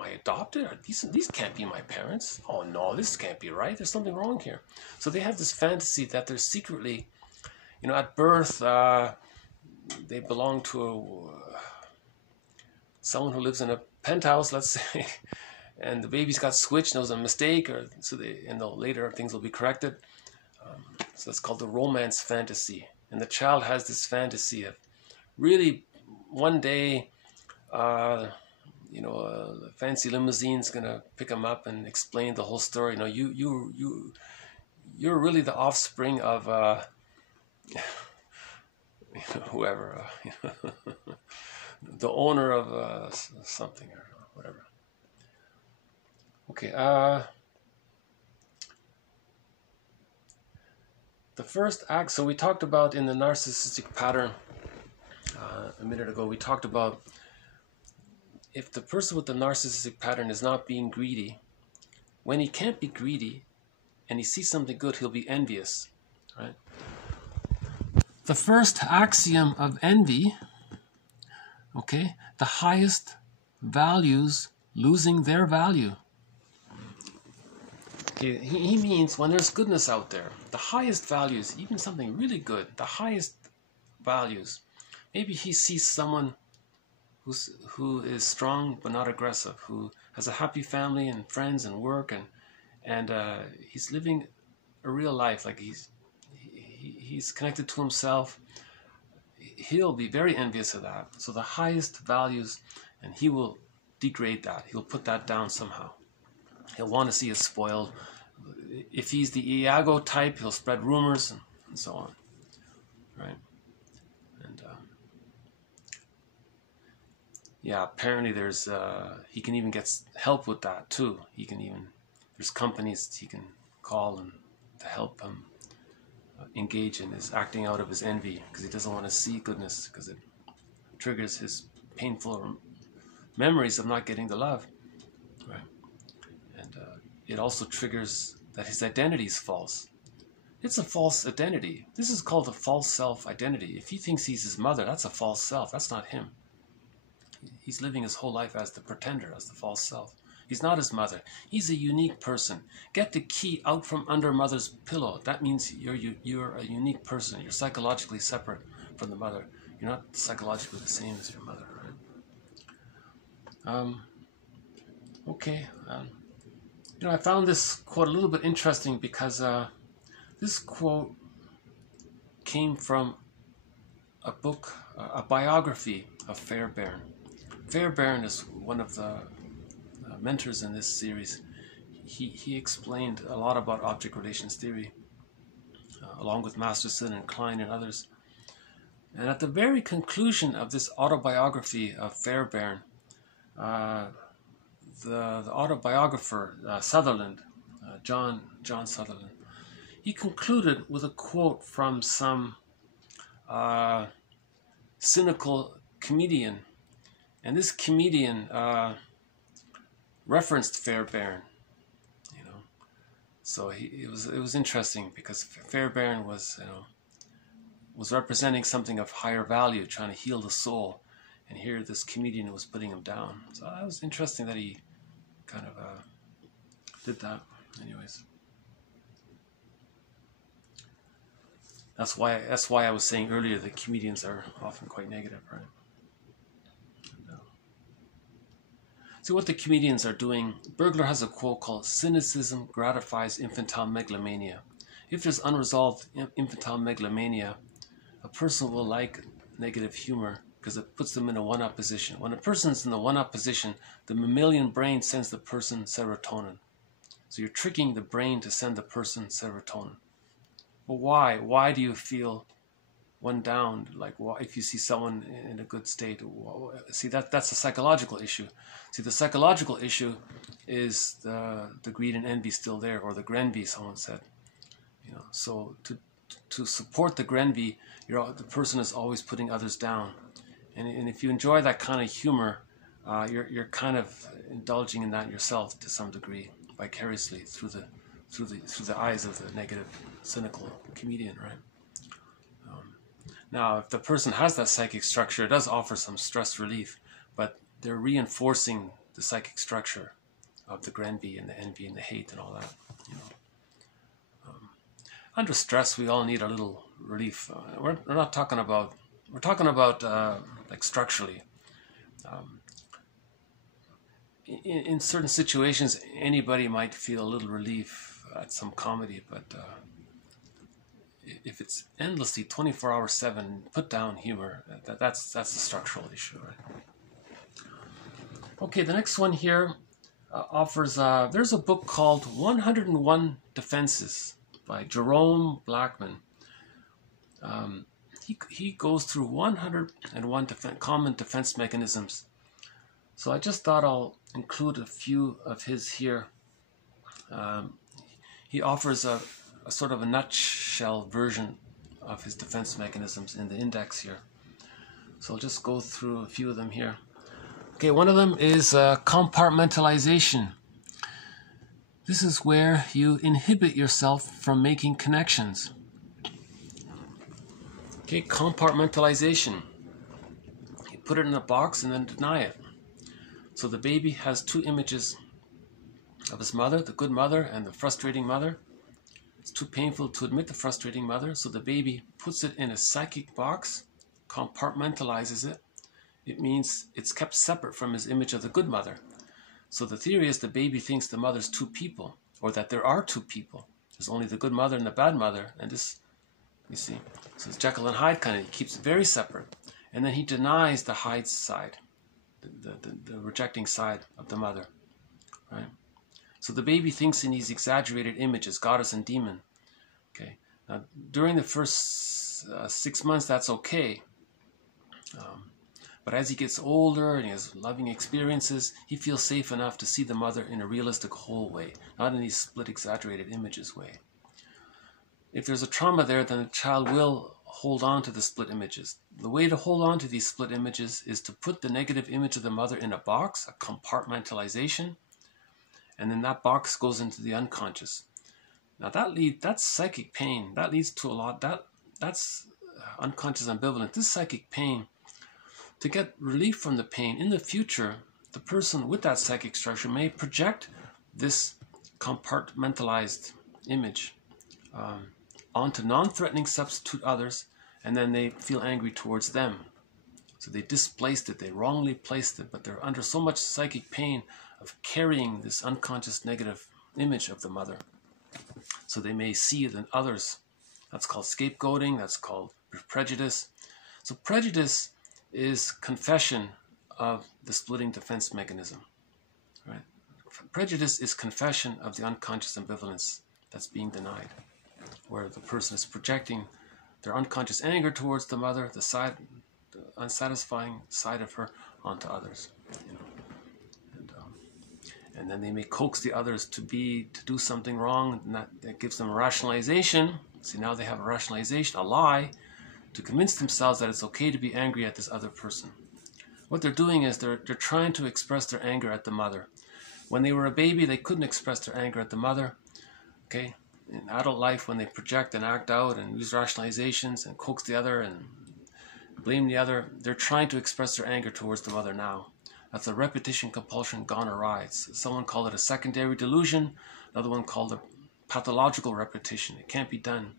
I adopted? These can't be my parents. Oh no, this can't be right. There's something wrong here. So they have this fantasy that they're secretly, at birth, they belong to someone who lives in a penthouse, let's say, and the baby's got switched. And it was a mistake, later things will be corrected. So that's called the romance fantasy. And the child has this fantasy of really one day, a fancy limousine's gonna pick him up and explain the whole story. You're really the offspring of whoever, the owner of something or whatever. Okay. The first act. So we talked about in the narcissistic pattern a minute ago. We talked about if the person with the narcissistic pattern is not being greedy, when he can't be greedy and he sees something good, he'll be envious, right? The first axiom of envy, okay, the highest values losing their value. Okay, he means when there's goodness out there, the highest values, even something really good, the highest values. Maybe he sees someone who is strong but not aggressive, who has a happy family and friends and work, and he's living a real life, like he's connected to himself. He'll be very envious of that. So the highest values, and he will degrade that. He'll put that down somehow. He'll want to see it spoiled. If he's the Iago type, he'll spread rumors and so on, right? And apparently there's he can even get help with that too. There's companies he can call and to help him engage in his acting out of his envy, because he doesn't want to see goodness, because it triggers his painful memories of not getting the love, right? And it also triggers that his identity is false. It's a false identity. This is called a false self-identity. If he thinks he's his mother, that's a false self. That's not him. He's living his whole life as the pretender, as the false self. He's not his mother. He's a unique person. Get the key out from under mother's pillow. That means you're a unique person. You're psychologically separate from the mother. You're not psychologically the same as your mother, right? Okay. I found this quote a little bit interesting because this quote came from a book, a biography of Fairbairn. Fairbairn is one of the mentors in this series. He explained a lot about object relations theory, along with Masterson and Klein and others. And at the very conclusion of this autobiography of Fairbairn, the autobiographer, Sutherland, John Sutherland, he concluded with a quote from some cynical comedian. And this comedian referenced Fairbairn, So it was interesting, because Fairbairn was representing something of higher value, trying to heal the soul. And here this comedian was putting him down. So that was interesting that he kind of did that. Anyways, that's why I was saying earlier that comedians are often quite negative, right? So what the comedians are doing, Bergler has a quote called, "Cynicism gratifies infantile megalomania." If there's unresolved infantile megalomania, a person will like negative humor because it puts them in a one-up position. When a person's in the one-up position, the mammalian brain sends the person serotonin. So you're tricking the brain to send the person serotonin. But why? Why do you feel one down? Like, why, if you see someone in a good state? See, that's a psychological issue. See, the psychological issue is the greed and envy still there, or the grenvy, someone said. You know, so to support the grenvy, the person is always putting others down. And if you enjoy that kind of humor, you're kind of indulging in that yourself to some degree, vicariously through the eyes of the negative, cynical comedian, right? Now, if the person has that psychic structure, it does offer some stress relief, but they're reinforcing the psychic structure of the grenvy and the envy and the hate and all that. You know, under stress, we all need a little relief. We're not talking about. We're talking about like structurally. In certain situations, anybody might feel a little relief at some comedy, but if it's endlessly 24/7 put down humor, that's a structural issue, right? Okay, the next one here offers. There's a book called 101 Defenses by Jerome Blackman. He goes through 101 common defense mechanisms. So I just thought I'll include a few of his here. He offers a sort of a nutshell version of his defense mechanisms in the index here. So I'll just go through a few of them here. Okay, one of them is compartmentalization. This is where you inhibit yourself from making connections. Okay, compartmentalization. You put it in a box and then deny it. So the baby has two images of his mother, the good mother and the frustrating mother. It's too painful to admit the frustrating mother, so the baby puts it in a psychic box, compartmentalizes it. It means it's kept separate from his image of the good mother. So the theory is the baby thinks the mother's two people, or that there are two people. There's only the good mother and the bad mother, and this, you see, so it's Jekyll and Hyde kind of. He keeps it very separate, and then he denies the Hyde side, the rejecting side of the mother, right? So the baby thinks in these exaggerated images, goddess and demon. Okay, now during the first 6 months, that's okay. But as he gets older and he has loving experiences, he feels safe enough to see the mother in a realistic whole way, not in these split exaggerated images way. If there's a trauma there, then the child will hold on to the split images. The way to hold on to these split images is to put the negative image of the mother in a box, a compartmentalization, and then that box goes into the unconscious. Now that's psychic pain. That leads to a lot. That's unconscious ambivalence. This psychic pain, to get relief from the pain in the future, the person with that psychic structure may project this compartmentalized image onto non-threatening substitute others, and then they feel angry towards them. So they displaced it, they wrongly placed it, but they're under so much psychic pain of carrying this unconscious negative image of the mother. So they may see it in others. That's called scapegoating, that's called prejudice. So prejudice is confession of the splitting defense mechanism, right? Prejudice is confession of the unconscious ambivalence that's being denied, where the person is projecting their unconscious anger towards the mother, the unsatisfying side of her, onto others, you know. And then they may coax the others to do something wrong, and that gives them a rationalization. See, now they have a rationalization, a lie, to convince themselves that it's okay to be angry at this other person. What they're doing is they're trying to express their anger at the mother. When they were a baby, they couldn't express their anger at the mother. Okay, in adult life, when they project and act out and use rationalizations and coax the other and blame the other, they're trying to express their anger towards the mother now. That's a repetition compulsion gone awry. Someone called it a secondary delusion. Another one called it pathological repetition. It can't be done.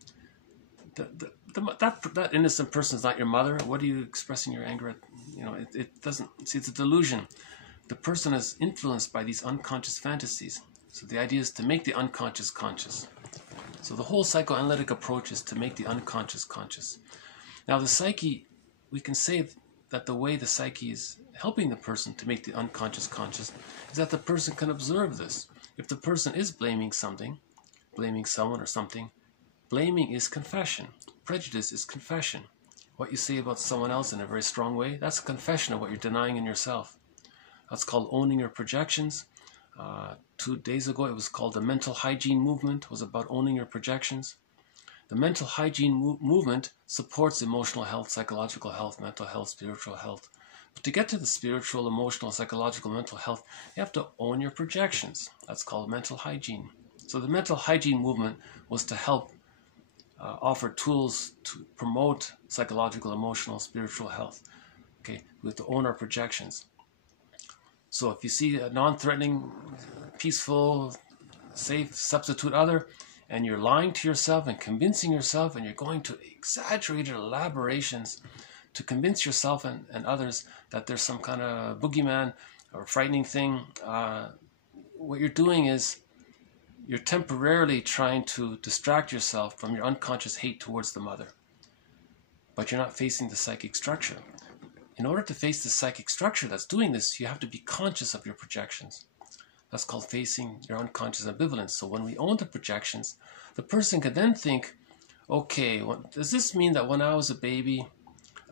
That innocent person is not your mother. What are you expressing your anger at? You know, it doesn't. See, it's a delusion. The person is influenced by these unconscious fantasies. So the idea is to make the unconscious conscious. So the whole psychoanalytic approach is to make the unconscious conscious. Now the psyche, we can say that the way the psyche is helping the person to make the unconscious conscious is that the person can observe this. If the person is blaming something, blaming someone or something, blaming is confession. Prejudice is confession. What you say about someone else in a very strong way, that's a confession of what you're denying in yourself. That's called owning your projections. 2 days ago, it was called the mental hygiene movement. It was about owning your projections. The mental hygiene movement supports emotional health, psychological health, mental health, spiritual health. But to get to the spiritual, emotional, psychological, mental health, you have to own your projections. That's called mental hygiene. So the mental hygiene movement was to help offer tools to promote psychological, emotional, spiritual health. Okay, we have to own our projections. So if you see a non-threatening, peaceful, safe substitute other, and you're lying to yourself and convincing yourself, and you're going to exaggerated elaborations to convince yourself and others that there's some kind of boogeyman or frightening thing, what you're doing is you're temporarily trying to distract yourself from your unconscious hate towards the mother. But you're not facing the psychic structure. In order to face the psychic structure that's doing this, you have to be conscious of your projections. That's called facing your unconscious ambivalence. So when we own the projections, the person can then think, okay, does this mean that when I was a baby,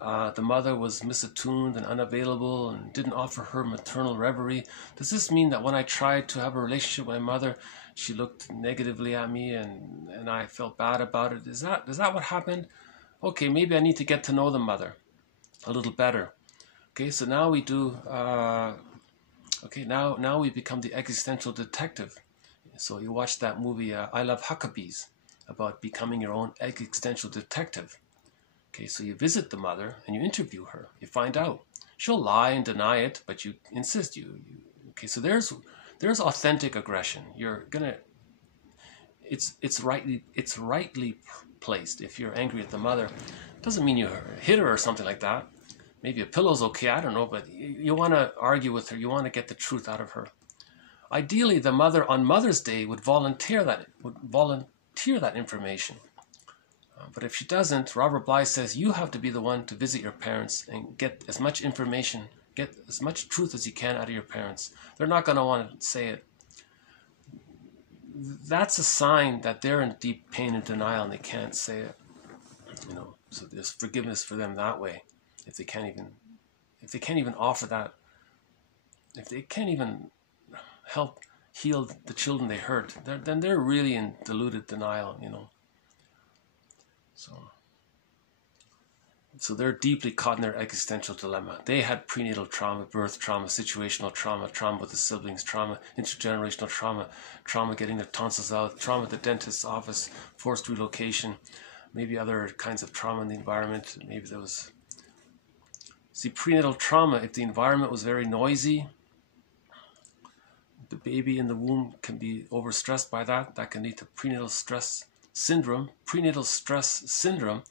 the mother was misattuned and unavailable and didn't offer her maternal reverie? Does this mean that when I tried to have a relationship with my mother, she looked negatively at me and I felt bad about it? Is that what happened? Okay, maybe I need to get to know the mother a little better. Okay, so now we do, now we become the existential detective. So you watch that movie, I Love Huckabees, about becoming your own existential detective. Okay, so you visit the mother and you interview her. You find out. She'll lie and deny it, but you insist. Okay, so there's authentic aggression. You're gonna. It's rightly placed. If you're angry at the mother, doesn't mean you hit her or something like that. Maybe a pillow's okay, I don't know, but you want to argue with her. You want to get the truth out of her. Ideally, the mother on Mother's Day would volunteer that information. But if she doesn't, Robert Bly says you have to be the one to visit your parents and get as much information, get as much truth as you can out of your parents. They're not going to want to say it. That's a sign that they're in deep pain and denial and they can't say it. So there's forgiveness for them that way. If they can't even offer that, if they can't even help heal the children they hurt, then they're really in deluded denial, So they're deeply caught in their existential dilemma. They had prenatal trauma, birth trauma, situational trauma, trauma with the siblings, trauma, intergenerational trauma, trauma getting their tonsils out, trauma at the dentist's office, forced relocation, maybe other kinds of trauma in the environment. Maybe there was... See, prenatal trauma, if the environment was very noisy, the baby in the womb can be overstressed by that. That can lead to prenatal stress syndrome. Prenatal stress syndrome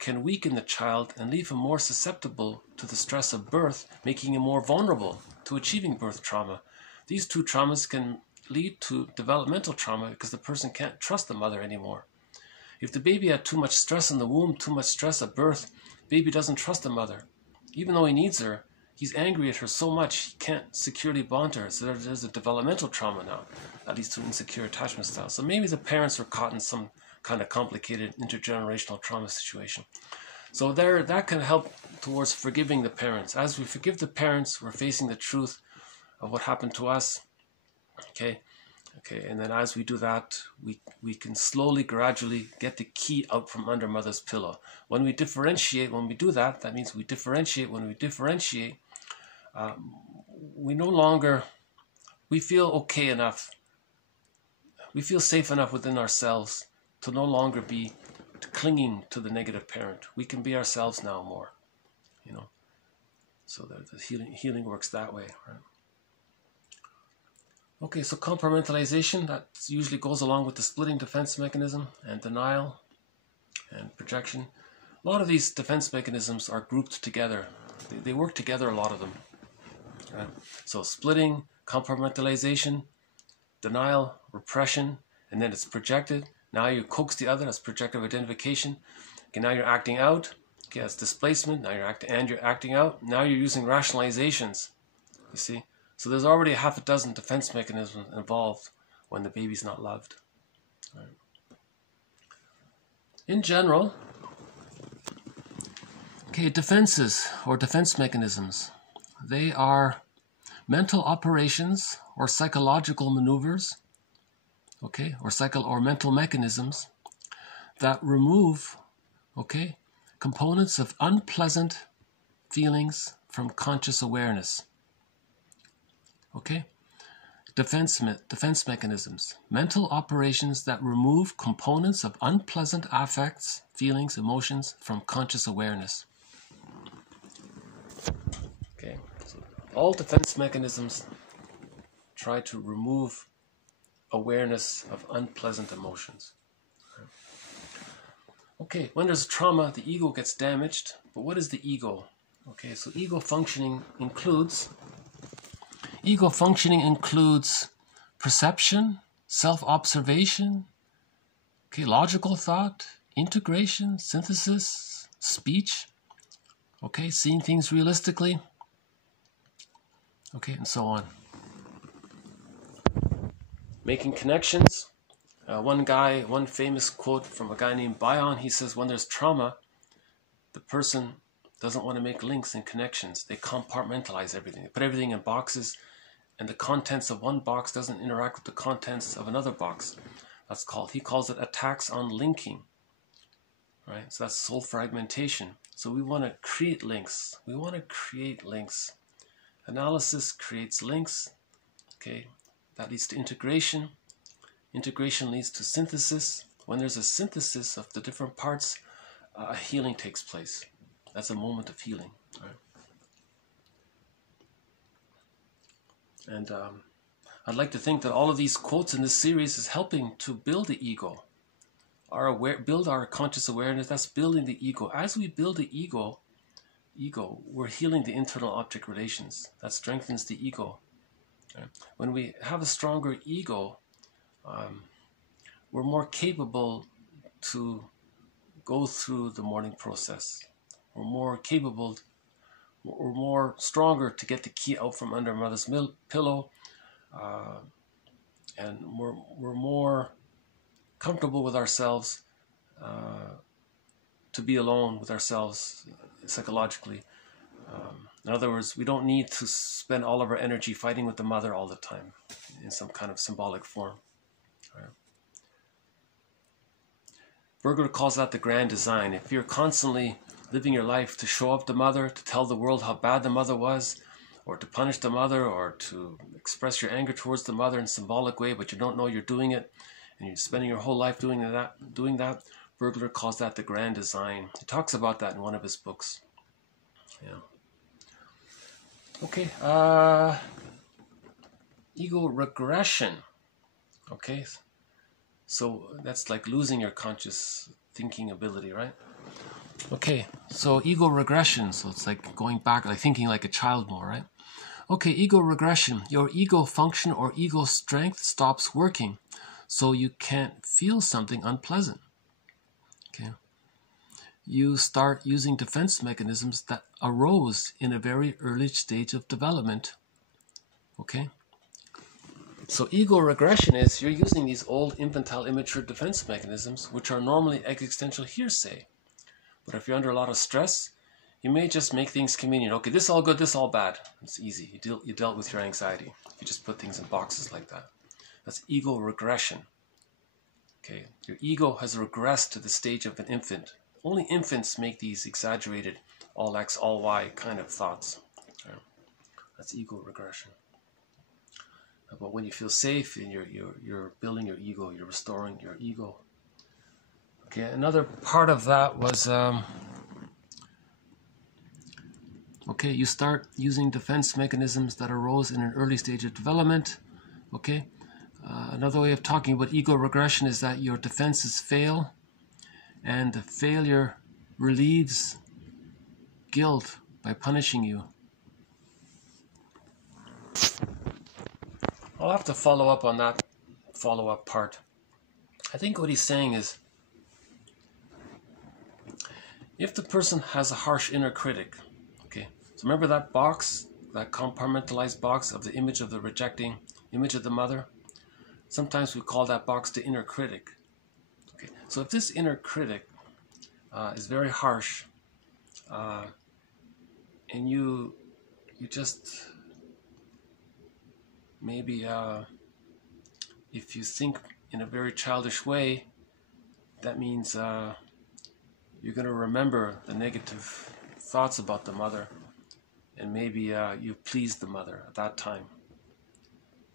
can weaken the child and leave him more susceptible to the stress of birth, making him more vulnerable to achieving birth trauma. These two traumas can lead to developmental trauma because the person can't trust the mother anymore. If the baby had too much stress in the womb, too much stress at birth, baby doesn't trust the mother. Even though he needs her, he's angry at her so much he can't securely bond to her. So there's a developmental trauma now that leads to insecure attachment style. So maybe the parents were caught in some kind of complicated intergenerational trauma situation. So that can help towards forgiving the parents. As we forgive the parents, we're facing the truth of what happened to us. Okay, and then as we do that, we can slowly, gradually get the key out from under mother's pillow. When we differentiate, when we do that, that means we differentiate. When we differentiate, we no longer, we feel okay enough, we feel safe enough within ourselves to no longer be clinging to the negative parent. We can be ourselves now more, So the healing works that way, right? Okay, so compartmentalization, that usually goes along with the splitting defense mechanism and denial and projection. A lot of these defense mechanisms are grouped together. They work together, a lot of them. Right? So splitting, compartmentalization, denial, repression, and then it's projected. Now you coax the other, that's projective identification. Okay, now you're acting out. Okay, that's displacement. Now you're acting out. Now you're using rationalizations. You see? So there's already a half a dozen defense mechanisms involved when the baby's not loved. Right. In general, okay, defenses or defense mechanisms, they are mental operations or psychological maneuvers, okay, or mental mechanisms that remove, okay, components of unpleasant feelings from conscious awareness. Okay? Defense mechanisms. Mental operations that remove components of unpleasant affects, feelings, emotions from conscious awareness. Okay? So all defense mechanisms try to remove awareness of unpleasant emotions. Okay, when there's trauma, the ego gets damaged. But what is the ego? Okay, so ego functioning includes perception, self-observation, okay, logical thought, integration, synthesis, speech, okay, seeing things realistically, okay, and so on. Making connections. One famous quote from a guy named Bion, he says, when there's trauma, the person doesn't want to make links and connections. They compartmentalize everything. They put everything in boxes, and the contents of one box doesn't interact with the contents of another box. He calls it attacks on linking. Right? So that's soul fragmentation. So we want to create links. Analysis creates links. Okay, that leads to integration. Integration leads to synthesis. When there's a synthesis of the different parts, a healing takes place. That's a moment of healing. Right? And I'd like to think that all of these quotes in this series is helping to build the ego, build our conscious awareness. That's building the ego. As we build the ego, we're healing the internal object relations. That strengthens the ego. Right? When we have a stronger ego, we're more capable to go through the mourning process. We're more capable, we're more stronger to get the key out from under mother's pillow, and we're more comfortable with ourselves, to be alone with ourselves psychologically. In other words, we don't need to spend all of our energy fighting with the mother all the time in some kind of symbolic form. Right? Berger calls that the grand design. If you're constantly living your life to show up the mother, to tell the world how bad the mother was, or to punish the mother, or to express your anger towards the mother in a symbolic way, but you don't know you're doing it, and you're spending your whole life doing that, Berger calls that the grand design. He talks about that in one of his books. Yeah. Okay. Ego regression. Okay. So that's like losing your conscious thinking ability, right? Okay, so ego regression. So it's like going back, like thinking like a child more, right? Okay, ego regression. Your ego function or ego strength stops working, so you can't feel something unpleasant. Okay. You start using defense mechanisms that arose in a very early stage of development. Okay. So ego regression is you're using these old infantile immature defense mechanisms, which are normally existential hearsay. But if you're under a lot of stress, you may just make things convenient. Okay, this all good, this all bad. It's easy. You dealt with your anxiety. You just put things in boxes like that. That's ego regression. Okay, your ego has regressed to the stage of an infant. Only infants make these exaggerated all X, all Y kind of thoughts. Okay. That's ego regression. But when you feel safe and you're building your ego, you're restoring your ego. Okay, another part of that was, okay, you start using defense mechanisms that arose in an early stage of development. Okay, another way of talking about ego regression is that your defenses fail, and the failure relieves guilt by punishing you. I'll have to follow up on that follow-up part. I think what he's saying is, if the person has a harsh inner critic, okay, so remember that box, that compartmentalized box of the image of the rejecting image of the mother? Sometimes we call that box the inner critic. Okay, so if this inner critic is very harsh, and you just maybe if you think in a very childish way, that means you're going to remember the negative thoughts about the mother, and maybe you pleased the mother at that time.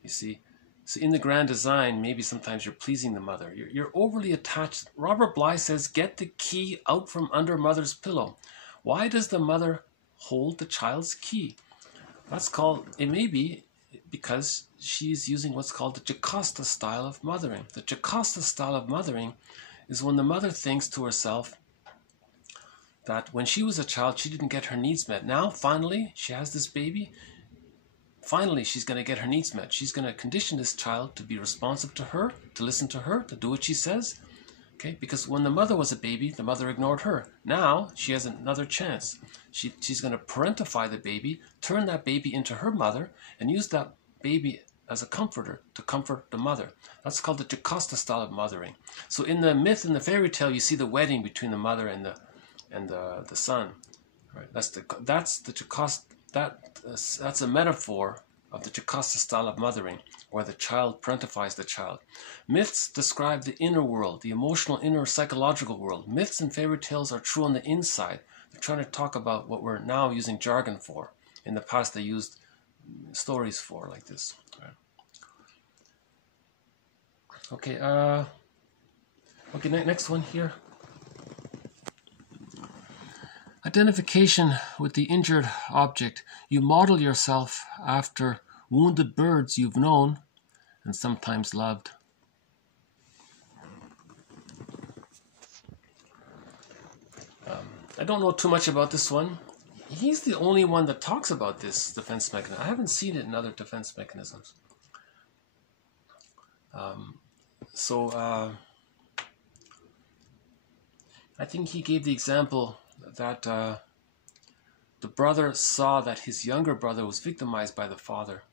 You see? So in the grand design, maybe sometimes you're pleasing the mother. You're overly attached. Robert Bly says, get the key out from under mother's pillow. Why does the mother hold the child's key? That's called, it may be because she's using what's called the Jocasta style of mothering. The Jocasta style of mothering is when the mother thinks to herself that when she was a child, she didn't get her needs met. Now, finally, she has this baby. Finally, she's going to get her needs met. She's going to condition this child to be responsive to her, to listen to her, to do what she says. Okay, because when the mother was a baby, the mother ignored her. Now, she has another chance. She's going to parentify the baby, turn that baby into her mother, and use that baby as a comforter to comfort the mother. That's called the Jocasta style of mothering. So in the myth, in the fairy tale, you see the wedding between the mother and the son. Right? That's the Jocasta. That's a metaphor of the Jocasta style of mothering, where the child parentifies the child. Myths describe the inner world, the emotional, inner psychological world. Myths and fairy tales are true on the inside. They're trying to talk about what we're now using jargon for. In the past, they used stories for, like this. Right. Okay, next one here. Identification with the injured object. You model yourself after wounded birds you've known and sometimes loved. I don't know too much about this one. He's the only one that talks about this defense mechanism. I haven't seen it in other defense mechanisms. I think he gave the example that the brother saw that his younger brother was victimized by the father.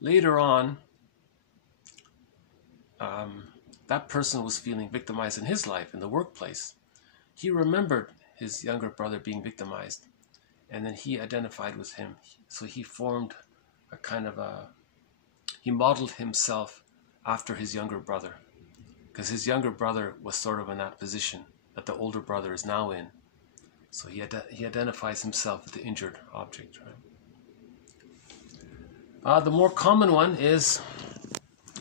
Later on, that person was feeling victimized in his life, in the workplace. He remembered his younger brother being victimized, and then he identified with him. So he formed a kind of he modeled himself after his younger brother, because his younger brother was sort of in that position that the older brother is now in. So he identifies himself with the injured object. Right? The more common one is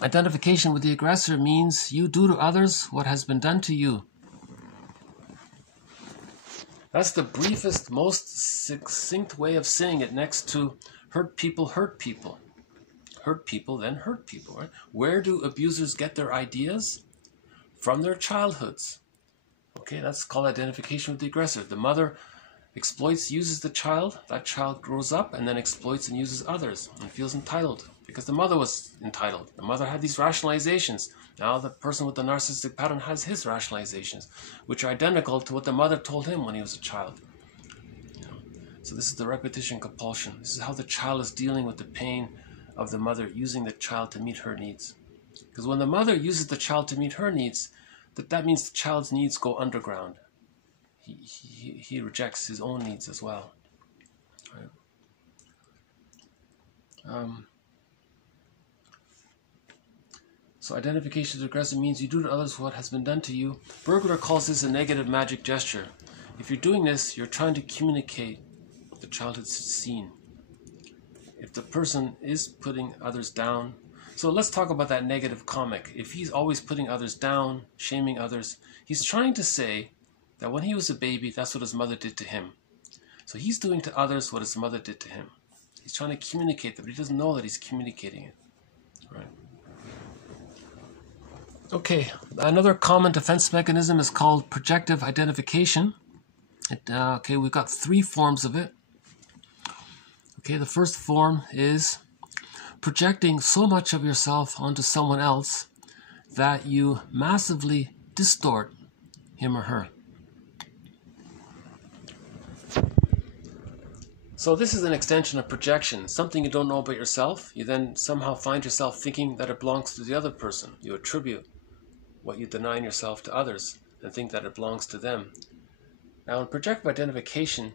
identification with the aggressor means you do to others what has been done to you. That's the briefest, most succinct way of saying it, next to hurt people, hurt people. Hurt people, then hurt people. Right? Where do abusers get their ideas? From their childhoods. Okay, that's called identification with the aggressor. The mother exploits, uses the child. That child grows up and then exploits and uses others and feels entitled because the mother was entitled. The mother had these rationalizations. Now the person with the narcissistic pattern has his rationalizations, which are identical to what the mother told him when he was a child. So this is the repetition compulsion. This is how the child is dealing with the pain of the mother using the child to meet her needs. Because when the mother uses the child to meet her needs, that means the child's needs go underground. He rejects his own needs as well. Right? So identification with the aggressor means you do to others what has been done to you. Bergler calls this a negative magic gesture. If you're doing this, you're trying to communicate what the child has seen. If the person is putting others down, so let's talk about that negative comic. If he's always putting others down, shaming others, he's trying to say that when he was a baby, that's what his mother did to him. So he's doing to others what his mother did to him. He's trying to communicate that, but he doesn't know that he's communicating it. Right? Okay, another common defense mechanism is called projective identification. Okay, we've got 3 forms of it. Okay, the first form is projecting so much of yourself onto someone else that you massively distort him or her. So this is an extension of projection. Something you don't know about yourself, you then somehow find yourself thinking that it belongs to the other person. You attribute what you deny in yourself to others and think that it belongs to them. Now in projective identification,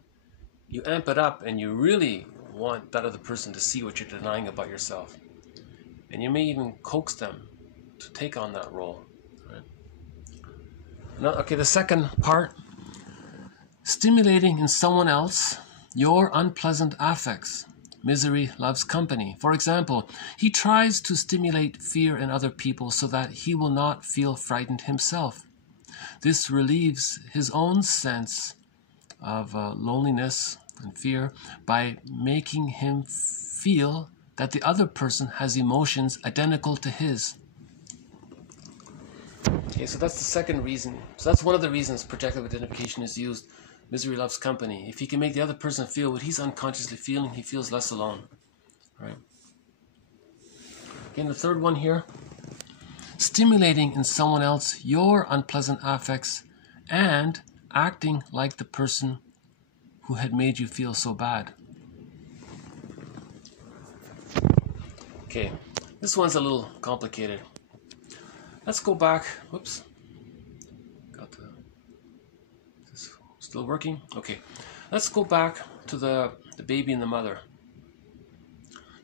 you amp it up and you really want that other person to see what you're denying about yourself. And you may even coax them to take on that role. Right? Now, okay, the second part, stimulating in someone else your unpleasant affects. Misery loves company. For example, he tries to stimulate fear in other people so that he will not feel frightened himself. This relieves his own sense of loneliness and fear by making him feel that the other person has emotions identical to his. Okay, so that's the second reason. So that's one of the reasons projective identification is used. Misery loves company. If he can make the other person feel what he's unconsciously feeling, he feels less alone. Right? Again, the third one here. Stimulating in someone else your unpleasant affects and acting like the person who had made you feel so bad. Okay, this one's a little complicated. Let's go back. Whoops. Still working? Okay. Let's go back to the baby and the mother.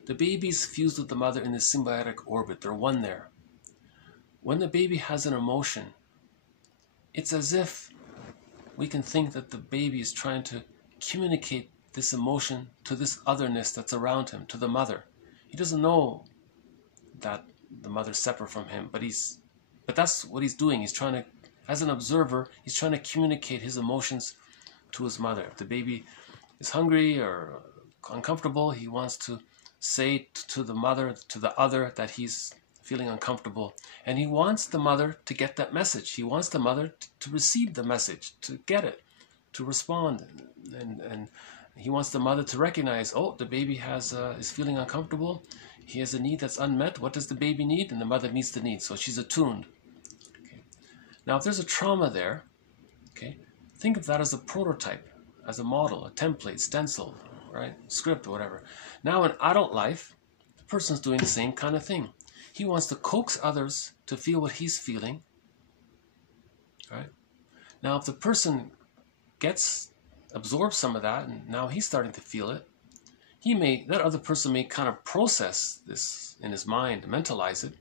The baby's fused with the mother in the symbiotic orbit. They're one there. When the baby has an emotion, it's as if we can think that the baby is trying to communicate this emotion to this otherness that's around him, to the mother. He doesn't know that the mother's separate from him, but that's what he's doing. He's trying to, as an observer, he's trying to communicate his emotions to his mother. If the baby is hungry or uncomfortable, he wants to say to the mother, to the other, that he's feeling uncomfortable. And he wants the mother to get that message. He wants the mother to receive the message, to get it, to respond. And he wants the mother to recognize, oh, the baby is feeling uncomfortable. He has a need that's unmet. What does the baby need? And the mother meets the need. So she's attuned. Okay. Now, if there's a trauma there, okay, think of that as a prototype, as a model, a template, stencil, right, script, or whatever. Now, in adult life, the person's doing the same kind of thing. He wants to coax others to feel what he's feeling. Right? Now, if the person absorbs some of that, and now he's starting to feel it, that other person may kind of process this in his mind, mentalize it.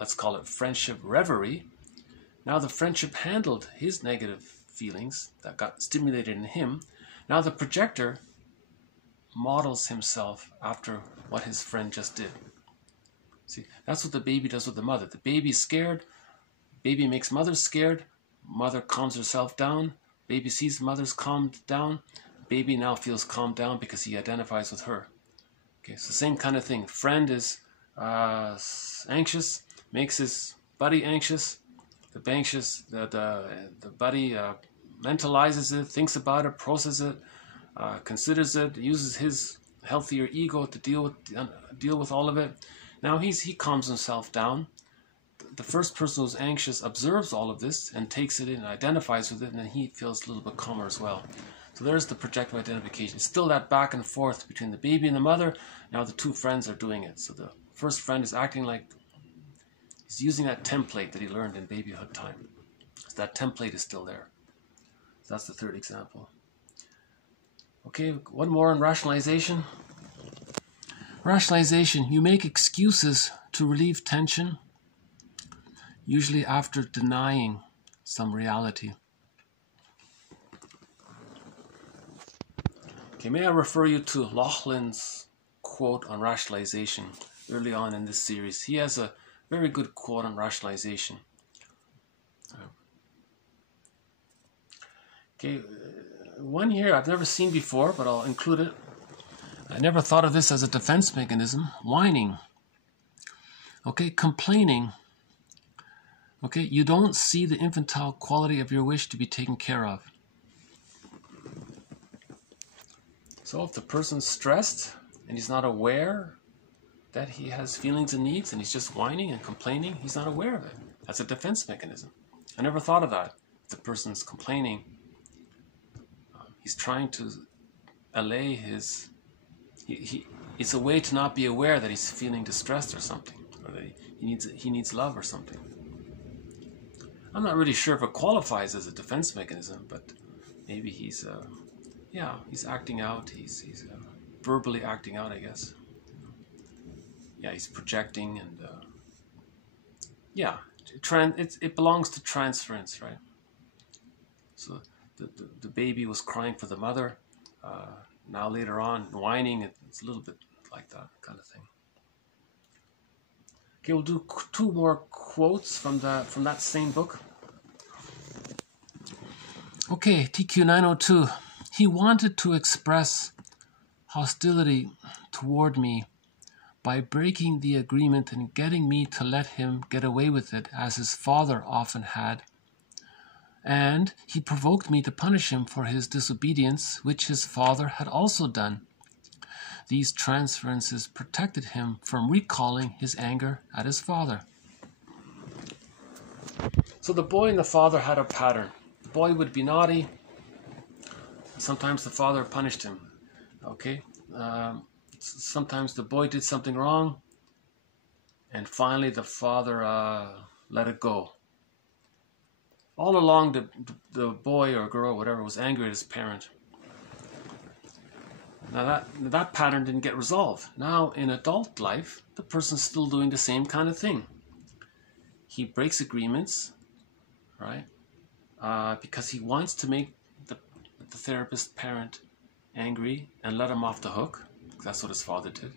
Let's call it friendship reverie. Now the friendship handled his negative feelings that got stimulated in him. Now the projector models himself after what his friend just did. See, that's what the baby does with the mother. The baby is scared. Baby makes mother scared. Mother calms herself down. Baby sees mother's calmed down. Baby now feels calmed down because he identifies with her. Okay, so same kind of thing. Friend is anxious, makes his buddy anxious. The buddy mentalizes it, thinks about it, processes it, considers it, uses his healthier ego to deal with all of it. Now he calms himself down. The first person who's anxious observes all of this and takes it in, identifies with it, and then he feels a little bit calmer as well. So there's the projective identification. Still that back and forth between the baby and the mother. Now the two friends are doing it. So the first friend is acting like he's using that template that he learned in babyhood time. So that template is still there. So that's the third example. Okay, one more on rationalization. Rationalization, you make excuses to relieve tension, usually after denying some reality. Okay, may I refer you to Laughlin's quote on rationalization early on in this series. He has a very good quote on rationalization. Okay, one here I've never seen before, but I'll include it. I never thought of this as a defense mechanism. Whining. Okay, complaining. Okay, you don't see the infantile quality of your wish to be taken care of. So if the person's stressed and he's not aware that he has feelings and needs and he's just whining and complaining, he's not aware of it. That's a defense mechanism. I never thought of that. If the person's complaining, he's trying to allay his... It's a way to not be aware that he's feeling distressed or something, or that he needs love or something. I'm not really sure if it qualifies as a defense mechanism, but maybe he's acting out. He's verbally acting out, I guess. Yeah, he's projecting, and it belongs to transference, right? So the baby was crying for the mother. Now later on, whining. It's a little bit like that kind of thing. Okay, we'll do 2 more quotes from that same book. Okay, TQ 902. He wanted to express hostility toward me by breaking the agreement and getting me to let him get away with it, as his father often had. And he provoked me to punish him for his disobedience, which his father had also done. These transferences protected him from recalling his anger at his father. So the boy and the father had a pattern. The boy would be naughty. Sometimes the father punished him. Okay? Sometimes the boy did something wrong, and finally the father let it go. All along, the boy or girl, whatever, was angry at his parent. Now that pattern didn't get resolved. Now in adult life, the person's still doing the same kind of thing. He breaks agreements, right? Because he wants to make the therapist parent angry and let him off the hook. That's what his father did.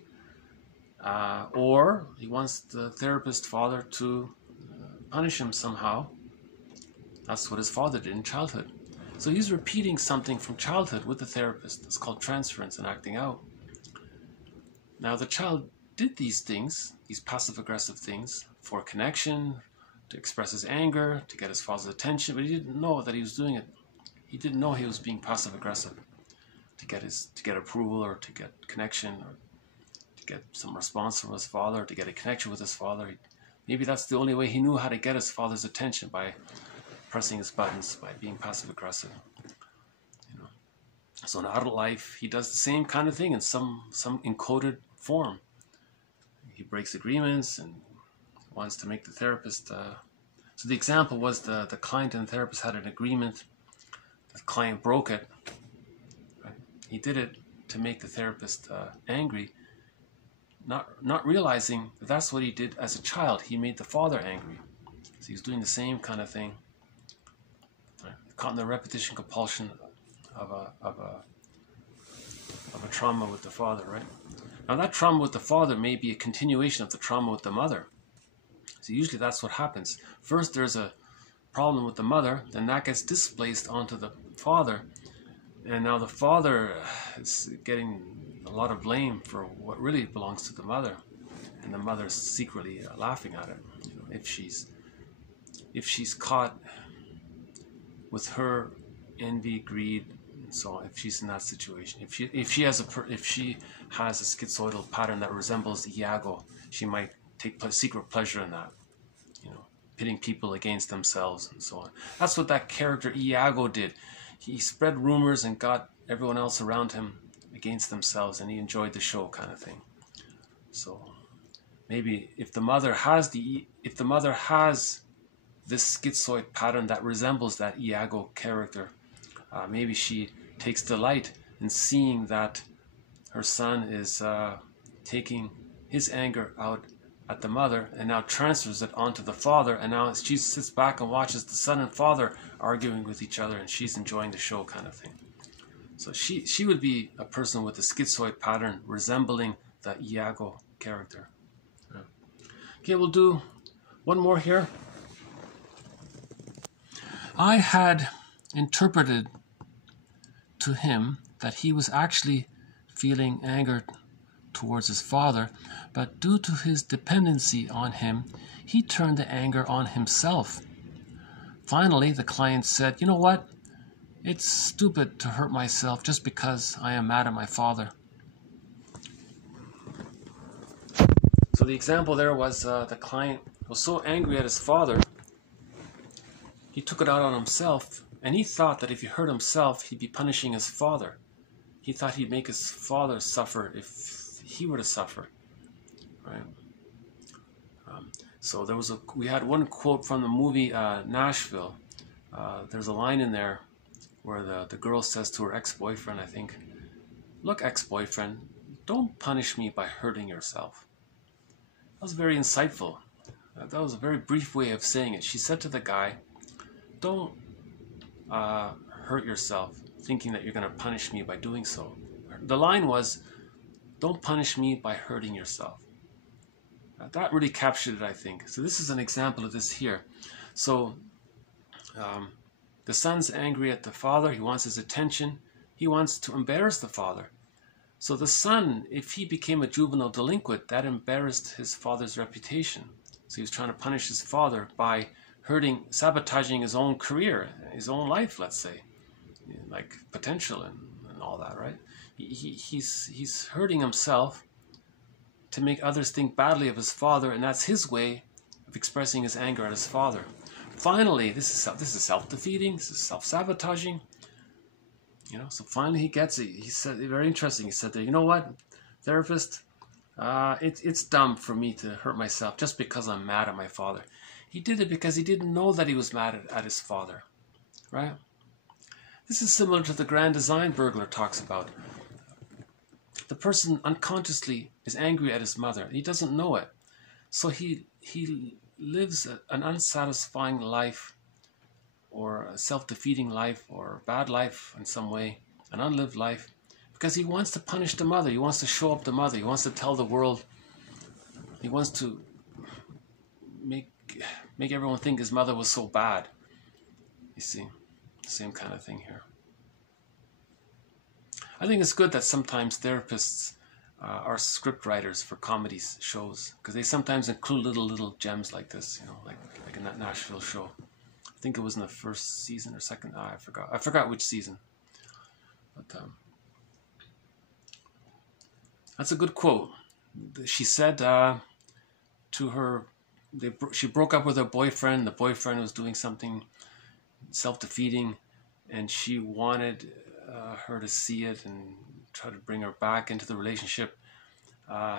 Or he wants the therapist father to punish him somehow. That's what his father did in childhood. So he's repeating something from childhood with the therapist. It's called transference and acting out. Now the child did these things, these passive-aggressive things, for connection, to express his anger, to get his father's attention, but he didn't know that he was doing it. He didn't know he was being passive-aggressive to get approval, or to get connection, or to get some response from his father, or to get a connection with his father. Maybe that's the only way he knew how to get his father's attention, by pressing his buttons, by being passive-aggressive. You know. So in adult life, he does the same kind of thing in some encoded form. He breaks agreements and wants to make the therapist... So the example was the client and the therapist had an agreement. The client broke it. Right? He did it to make the therapist angry, not realizing that that's what he did as a child. He made the father angry. So he's doing the same kind of thing. Right? Caught in the repetition compulsion of a trauma with the father, right? Now that trauma with the father may be a continuation of the trauma with the mother. So usually that's what happens. First there's a problem with the mother, then that gets displaced onto the father, and now the father is getting a lot of blame for what really belongs to the mother, and the mother's secretly laughing at it. You know, if she's caught with her envy, greed, and so on, if she's in that situation, if she has a schizoidal pattern that resembles the Iago, she might take secret pleasure in that, you know, pitting people against themselves and so on. That's what that character Iago did. He spread rumors and got everyone else around him against themselves, and he enjoyed the show, kind of thing. So maybe if the mother has this schizoid pattern that resembles that Iago character, maybe she takes delight in seeing that her son is taking his anger out at the mother, and now transfers it onto the father, and now she sits back and watches the son and father arguing with each other, and she's enjoying the show, kind of thing. So she would be a person with a schizoid pattern resembling the Iago character. Yeah. Okay, we'll do one more here. I had interpreted to him that he was actually feeling anger towards his father, but due to his dependency on him, he turned the anger on himself. Finally, the client said, "You know what? It's stupid to hurt myself just because I am mad at my father." So the example there was the client was so angry at his father, he took it out on himself, and he thought that if he hurt himself, he'd be punishing his father. he thought he'd make his father suffer if he were to suffer, right? So we had one quote from the movie Nashville. There's a line in there where the girl says to her ex-boyfriend, I think, "Look, ex-boyfriend, don't punish me by hurting yourself." That was very insightful. That was a very brief way of saying it. She said to the guy, "Don't hurt yourself thinking that you're going to punish me by doing so." The line was, "Don't punish me by hurting yourself." That really captured it, I think. So this is an example of this here. So the son's angry at the father. He wants his attention. He wants to embarrass the father. So the son, if he became a juvenile delinquent, that embarrassed his father's reputation. So he was trying to punish his father by sabotaging his own career, his own life, let's say, like potential and all that, right? He's hurting himself to make others think badly of his father, and that's his way of expressing his anger at his father. Finally, this is self-defeating, this is self-sabotaging. So finally he gets it. He said, very interesting, he said that, "You know what, therapist, it's dumb for me to hurt myself just because I'm mad at my father." He did it because he didn't know that he was mad at his father, right? This is similar to the grand design burglar talks about. The person unconsciously is angry at his mother. He doesn't know it. So he lives an unsatisfying life, or a self-defeating life, or a bad life in some way, an unlived life, because he wants to punish the mother. He wants to show up the mother. He wants to tell the world. He wants to make everyone think his mother was so bad. You see, same kind of thing here. I think it's good that sometimes therapists are script writers for comedy shows, because they sometimes include little gems like this, like in that Nashville show. I think it was in the first season or second. I forgot which season. But that's a good quote. She said to her, she broke up with her boyfriend. The boyfriend was doing something self-defeating, and she wanted her to see it and try to bring her back into the relationship.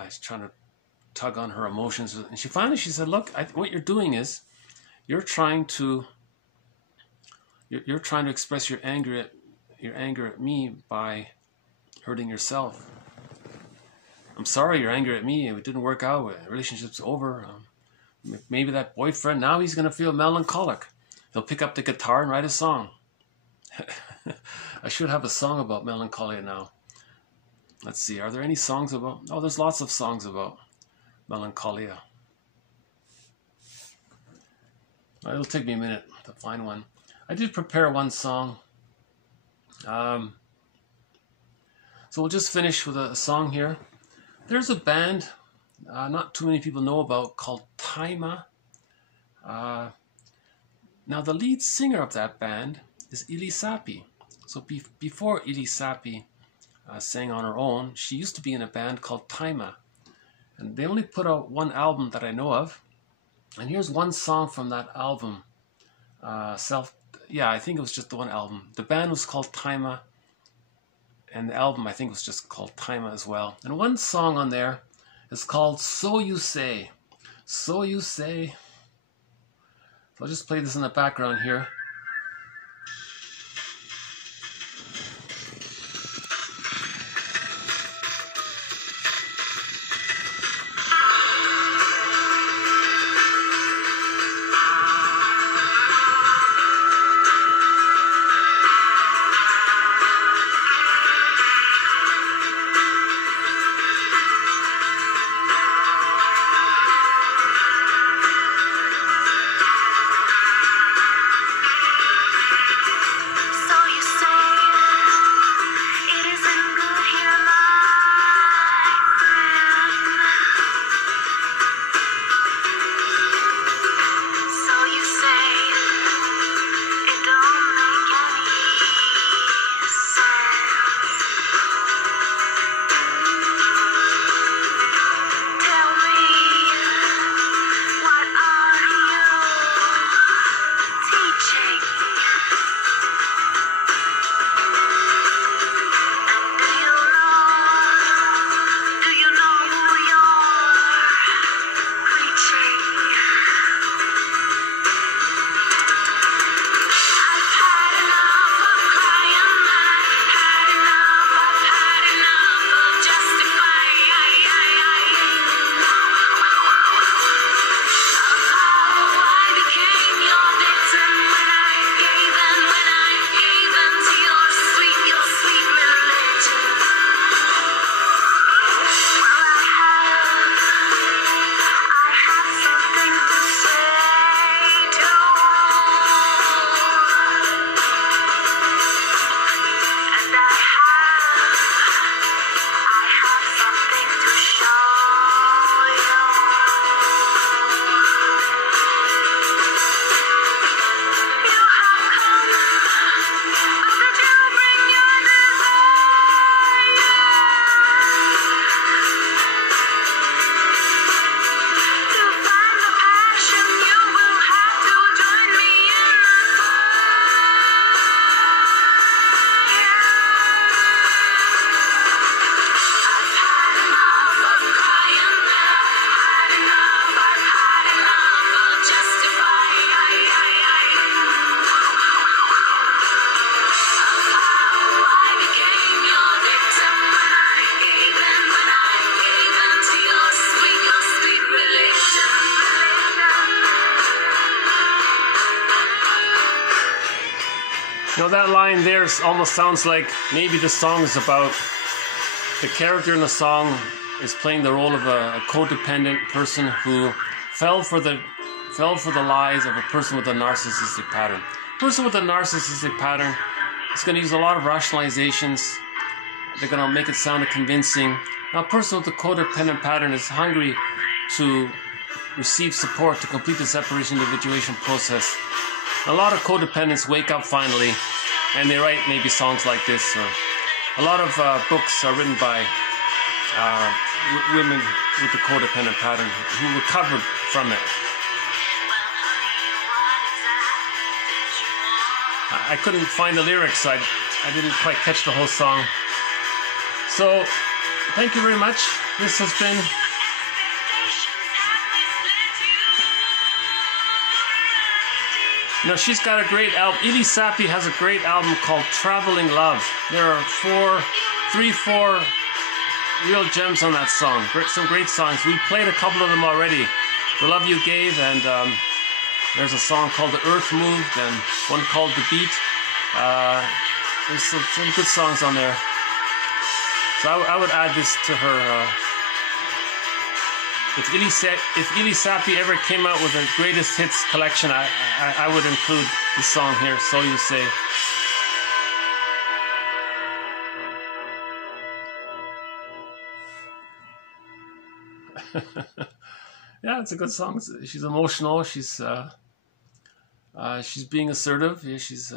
She's trying to tug on her emotions, and she said, "Look, what you're doing is you're trying to express your anger at me by hurting yourself. I'm sorry you're angry at me. It didn't work out. The relationship's over. Maybe that boyfriend, now he's going to feel melancholic. He'll pick up the guitar and write a song." I should have a song about melancholia now. Let's see, are there any songs about... Oh, there's lots of songs about melancholia. It'll take me a minute to find one. I did prepare one song. So we'll just finish with a song here. There's a band not too many people know about called Taima. Now the lead singer of that band is Ilisapi. So before Ilisapi sang on her own, she used to be in a band called Taima. And they only put out one album that I know of. And here's one song from that album. I think it was just the one album. The band was called Taima. And the album, I think, was just called Taima as well. And one song on there is called So You Say. So You Say. So I'll just play this in the background here. You know, that line there almost sounds like maybe the song is about the character in the song is playing the role of a codependent person who fell for the lies of a person with a narcissistic pattern. A person with a narcissistic pattern is going to use a lot of rationalizations. They're going to make it sound convincing. Now, a person with a codependent pattern is hungry to receive support to complete the separation individuation process. A lot of codependents wake up finally, and they write maybe songs like this. Or a lot of books are written by women with the codependent pattern who recovered from it. I couldn't find the lyrics, so I didn't quite catch the whole song. So, thank you very much. This has been You know, she's got a great album. Ili Sapi has a great album called Traveling Love. There are four real gems on that song. Some great songs. We played a couple of them already. The Love You Gave, and there's a song called The Earth Moved, and one called The Beat. There's some good songs on there. So I would add this to her. If Ili Sapi ever came out with a greatest hits collection, I would include the song here, So You Say. Yeah, it's a good song. She's emotional. She's being assertive. Yeah, she's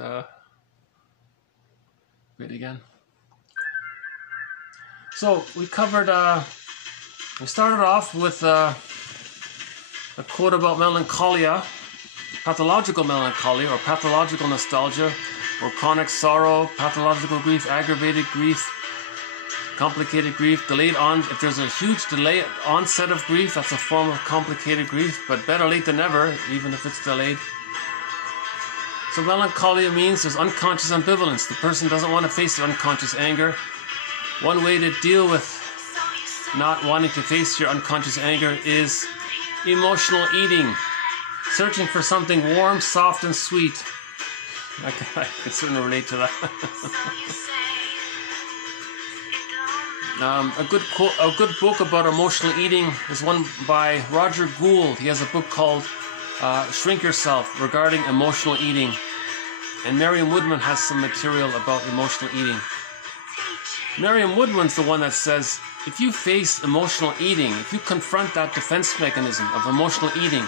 great again. So we covered. We started off with a quote about melancholia, pathological melancholia, or pathological nostalgia, or chronic sorrow, pathological grief, aggravated grief, complicated grief, delayed on. If there's a huge delay onset of grief, that's a form of complicated grief, but better late than never, even if it's delayed. So melancholia means there's unconscious ambivalence. The person doesn't want to face their unconscious anger. One way to deal with not wanting to face your unconscious anger is emotional eating. Searching for something warm, soft, and sweet. I can certainly relate to that. A good book about emotional eating is one by Roger Gould. He has a book called Shrink Yourself regarding emotional eating. And Merriam-Woodman has some material about emotional eating. Merriam-Woodman's the one that says, if you face emotional eating, if you confront that defense mechanism of emotional eating,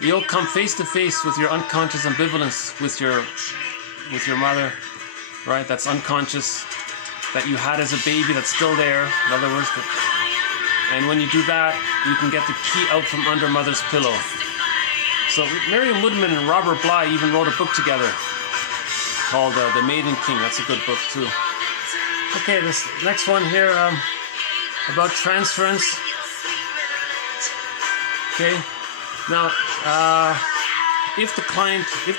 you'll come face to face with your unconscious ambivalence with your mother, right? That's unconscious, that you had as a baby, that's still there, in other words. And when you do that, you can get the key out from under mother's pillow. So Merriam-Woodman and Robert Bly even wrote a book together called The Maiden King. That's a good book too. Okay, this next one here, about transference. Okay, now if the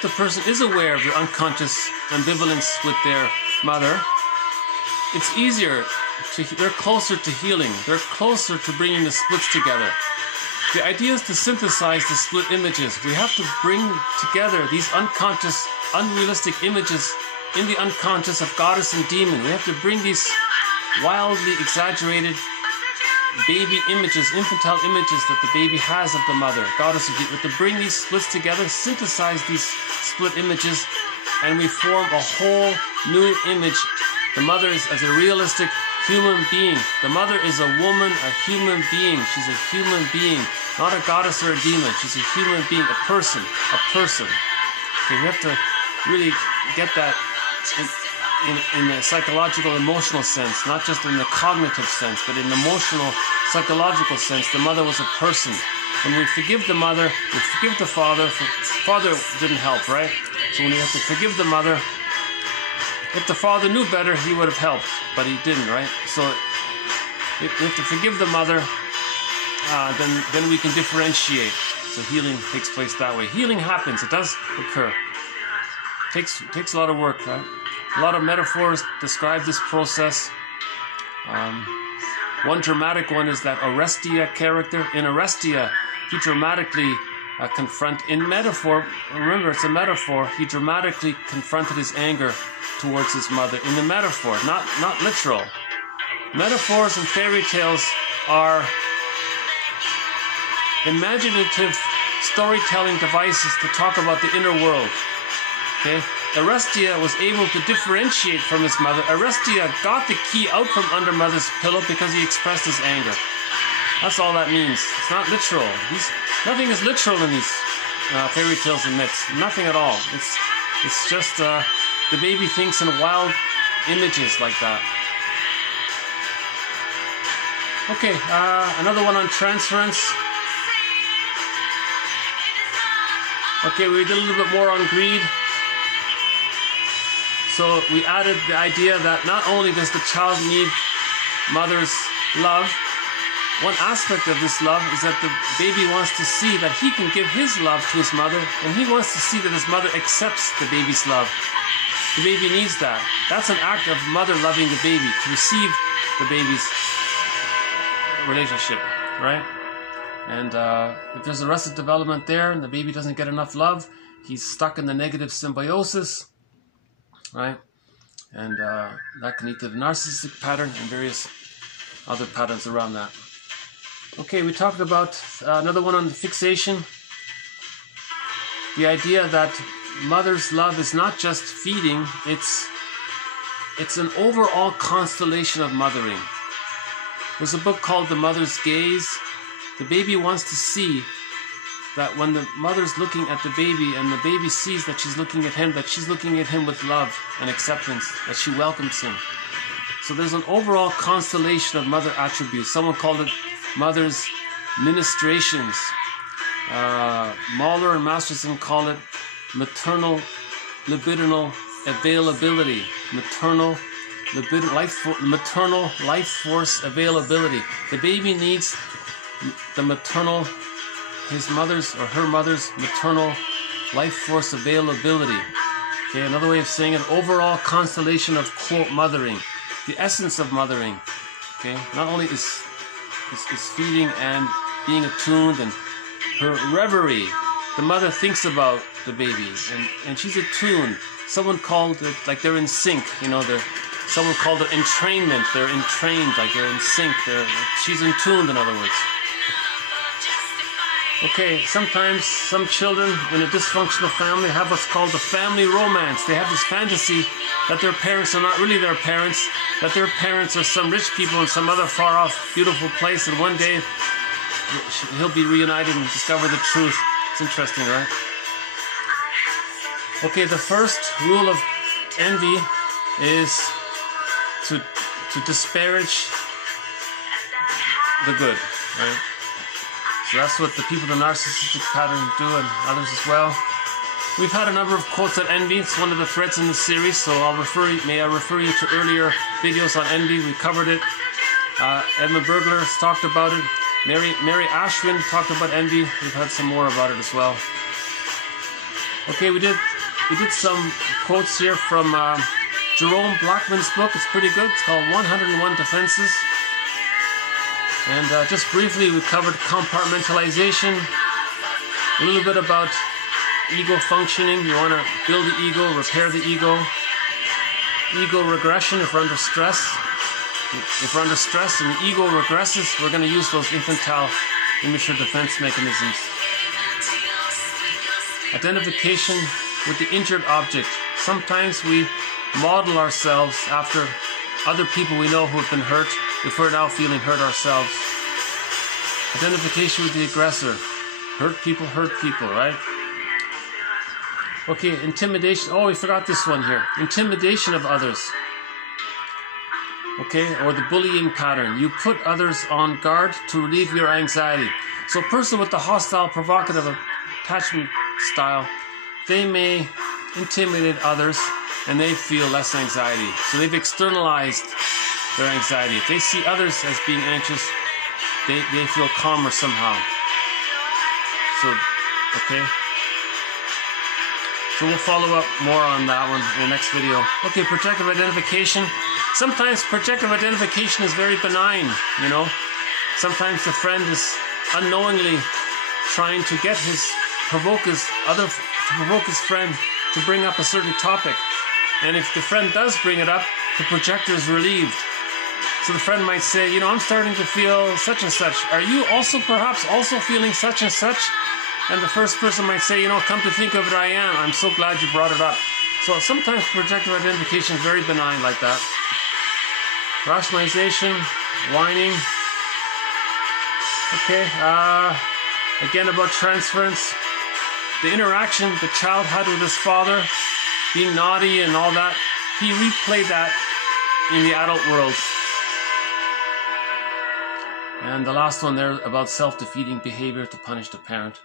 person is aware of their unconscious ambivalence with their mother, it's easier they're closer to healing. They're closer to bringing the splits together. The idea is to synthesize the split images. We have to bring together these unconscious, unrealistic images in the unconscious of goddess and demon. We have to bring these wildly exaggerated baby images, infantile images that the baby has of the mother, goddess of demon. We have to bring these splits together, synthesize these split images, and we form a whole new image. The mother is as a realistic human being. The mother is a woman, a human being. She's a human being, not a goddess or a demon. She's a human being, a person. Okay, we have to really get that in a psychological, emotional sense, not just in the cognitive sense, but in the emotional, psychological sense. The mother was a person. When we forgive the mother, we forgive the father. Father didn't help, right? So when we have to forgive the mother, if the father knew better, he would have helped, but he didn't, right? So if we have to forgive the mother, then we can differentiate. So healing takes place that way. Healing happens. It does occur. Takes a lot of work, right? A lot of metaphors describe this process. One dramatic one is that Orestia character. In Orestia, he dramatically confront. In metaphor, remember it's a metaphor, he dramatically confronted his anger towards his mother. In the metaphor, not literal. Metaphors and fairy tales are imaginative storytelling devices to talk about the inner world. Okay? Orestia was able to differentiate from his mother. Orestia got the key out from under mother's pillow because he expressed his anger. That's all that means. It's not literal. Nothing is literal in these fairy tales and myths. Nothing at all. It's just the baby thinks in wild images like that. Okay, another one on transference. Okay, we did a little bit more on greed. So we added the idea that not only does the child need mother's love, one aspect of this love is that the baby wants to see that he can give his love to his mother, and he wants to see that his mother accepts the baby's love. The baby needs that. That's an act of mother loving the baby, to receive the baby's relationship, right? And if there's arrested development there and the baby doesn't get enough love, he's stuck in the negative symbiosis, right? And that can lead to the narcissistic pattern and various other patterns around that. Okay, we talked about another one on the fixation. The idea that mother's love is not just feeding, it's an overall constellation of mothering. There's a book called The Mother's Gaze. The baby wants to see that when the mother's looking at the baby and the baby sees that she's looking at him, that she's looking at him with love and acceptance, that she welcomes him. So there's an overall constellation of mother attributes. Someone called it mother's ministrations. Mahler and Masterson call it maternal libidinal availability. Maternal life force availability. The baby needs the maternal, his mother's or her mother's maternal life force availability. Okay, another way of saying it, overall constellation of quote mothering, the essence of mothering. Okay, not only is feeding and being attuned and her reverie. The mother thinks about the baby and she's attuned. Someone called it like they're in sync. You know, someone called it entrainment. They're entrained, like they're in sync. She's in tune, in other words. Okay, sometimes some children in a dysfunctional family have what's called the family romance. They have this fantasy that their parents are not really their parents, that their parents are some rich people in some other far-off, beautiful place, and one day he'll be reunited and discover the truth. It's interesting, right? Okay, the first rule of envy is to disparage the good, right? So that's what the people in the narcissistic pattern do, and others as well. We've had a number of quotes on envy. It's one of the threads in the series, so may I refer you to earlier videos on envy. We covered it. Edmund Bergler has talked about it. Mary Ashwin talked about envy. We've had some more about it as well. Okay, we did some quotes here from Jerome Blackman's book. It's pretty good. It's called 101 Defenses. And just briefly, we covered compartmentalization, a little bit about ego functioning. You want to build the ego, repair the ego. Ego regression if we're under stress. If we're under stress and the ego regresses, we're going to use those infantile, immature defense mechanisms. Identification with the injured object. Sometimes we model ourselves after other people we know who have been hurt if we're now feeling hurt ourselves. Identification with the aggressor. Hurt people, right? Okay, intimidation. Oh, we forgot this one here. Intimidation of others. Okay, or the bullying pattern. You put others on guard to relieve your anxiety. So a person with the hostile, provocative attachment style, they may intimidate others and they feel less anxiety. So they've externalized their anxiety. If they see others as being anxious, they feel calmer somehow. So, okay. So we'll follow up more on that one in the next video. Okay, projective identification. Sometimes projective identification is very benign, you know. Sometimes the friend is unknowingly trying to get his provoke his friend to bring up a certain topic. And if the friend does bring it up, the projector is relieved. So the friend might say, you know, I'm starting to feel such and such. Are you also perhaps also feeling such and such? And the first person might say, you know, come to think of it, I am. I'm so glad you brought it up. So sometimes projective identification is very benign like that. Rationalization, whining. Okay, again about transference. The interaction the child had with his father, being naughty and all that, he replayed that in the adult world. And the last one there about self-defeating behavior to punish the parent.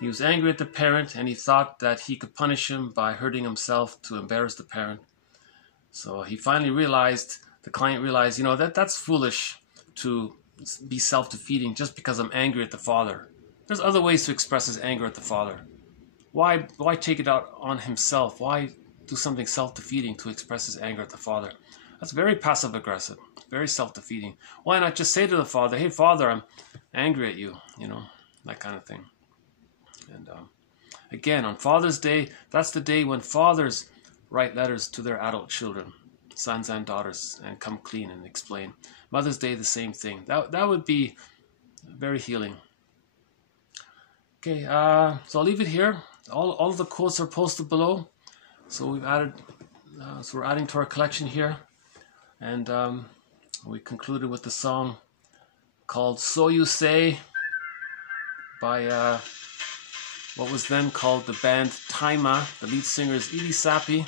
He was angry at the parent and he thought that he could punish him by hurting himself to embarrass the parent. So he finally realized, the client realized, you know, that's foolish to be self-defeating just because I'm angry at the father. There's other ways to express his anger at the father. Why take it out on himself? Why do something self-defeating to express his anger at the father? That's very passive-aggressive, very self-defeating. Why not just say to the father, hey, father, I'm angry at you, you know, that kind of thing. And again, on Father's Day, that's the day when fathers write letters to their adult children, sons and daughters, and come clean and explain. Mother's Day, the same thing. That would be very healing. Okay, so I'll leave it here. All of the quotes are posted below. So we've added, so we're adding to our collection here. And we concluded with the song called So You Say by what was then called the band Taima. The lead singer is Ili Sapi.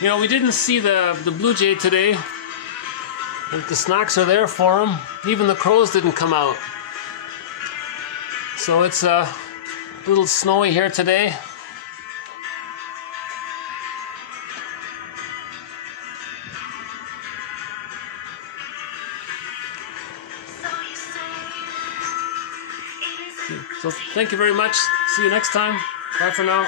You know, we didn't see the blue jay today. But the snacks are there for him. Even the crows didn't come out. So it's a little snowy here today. So thank you very much. See you next time. Bye for now.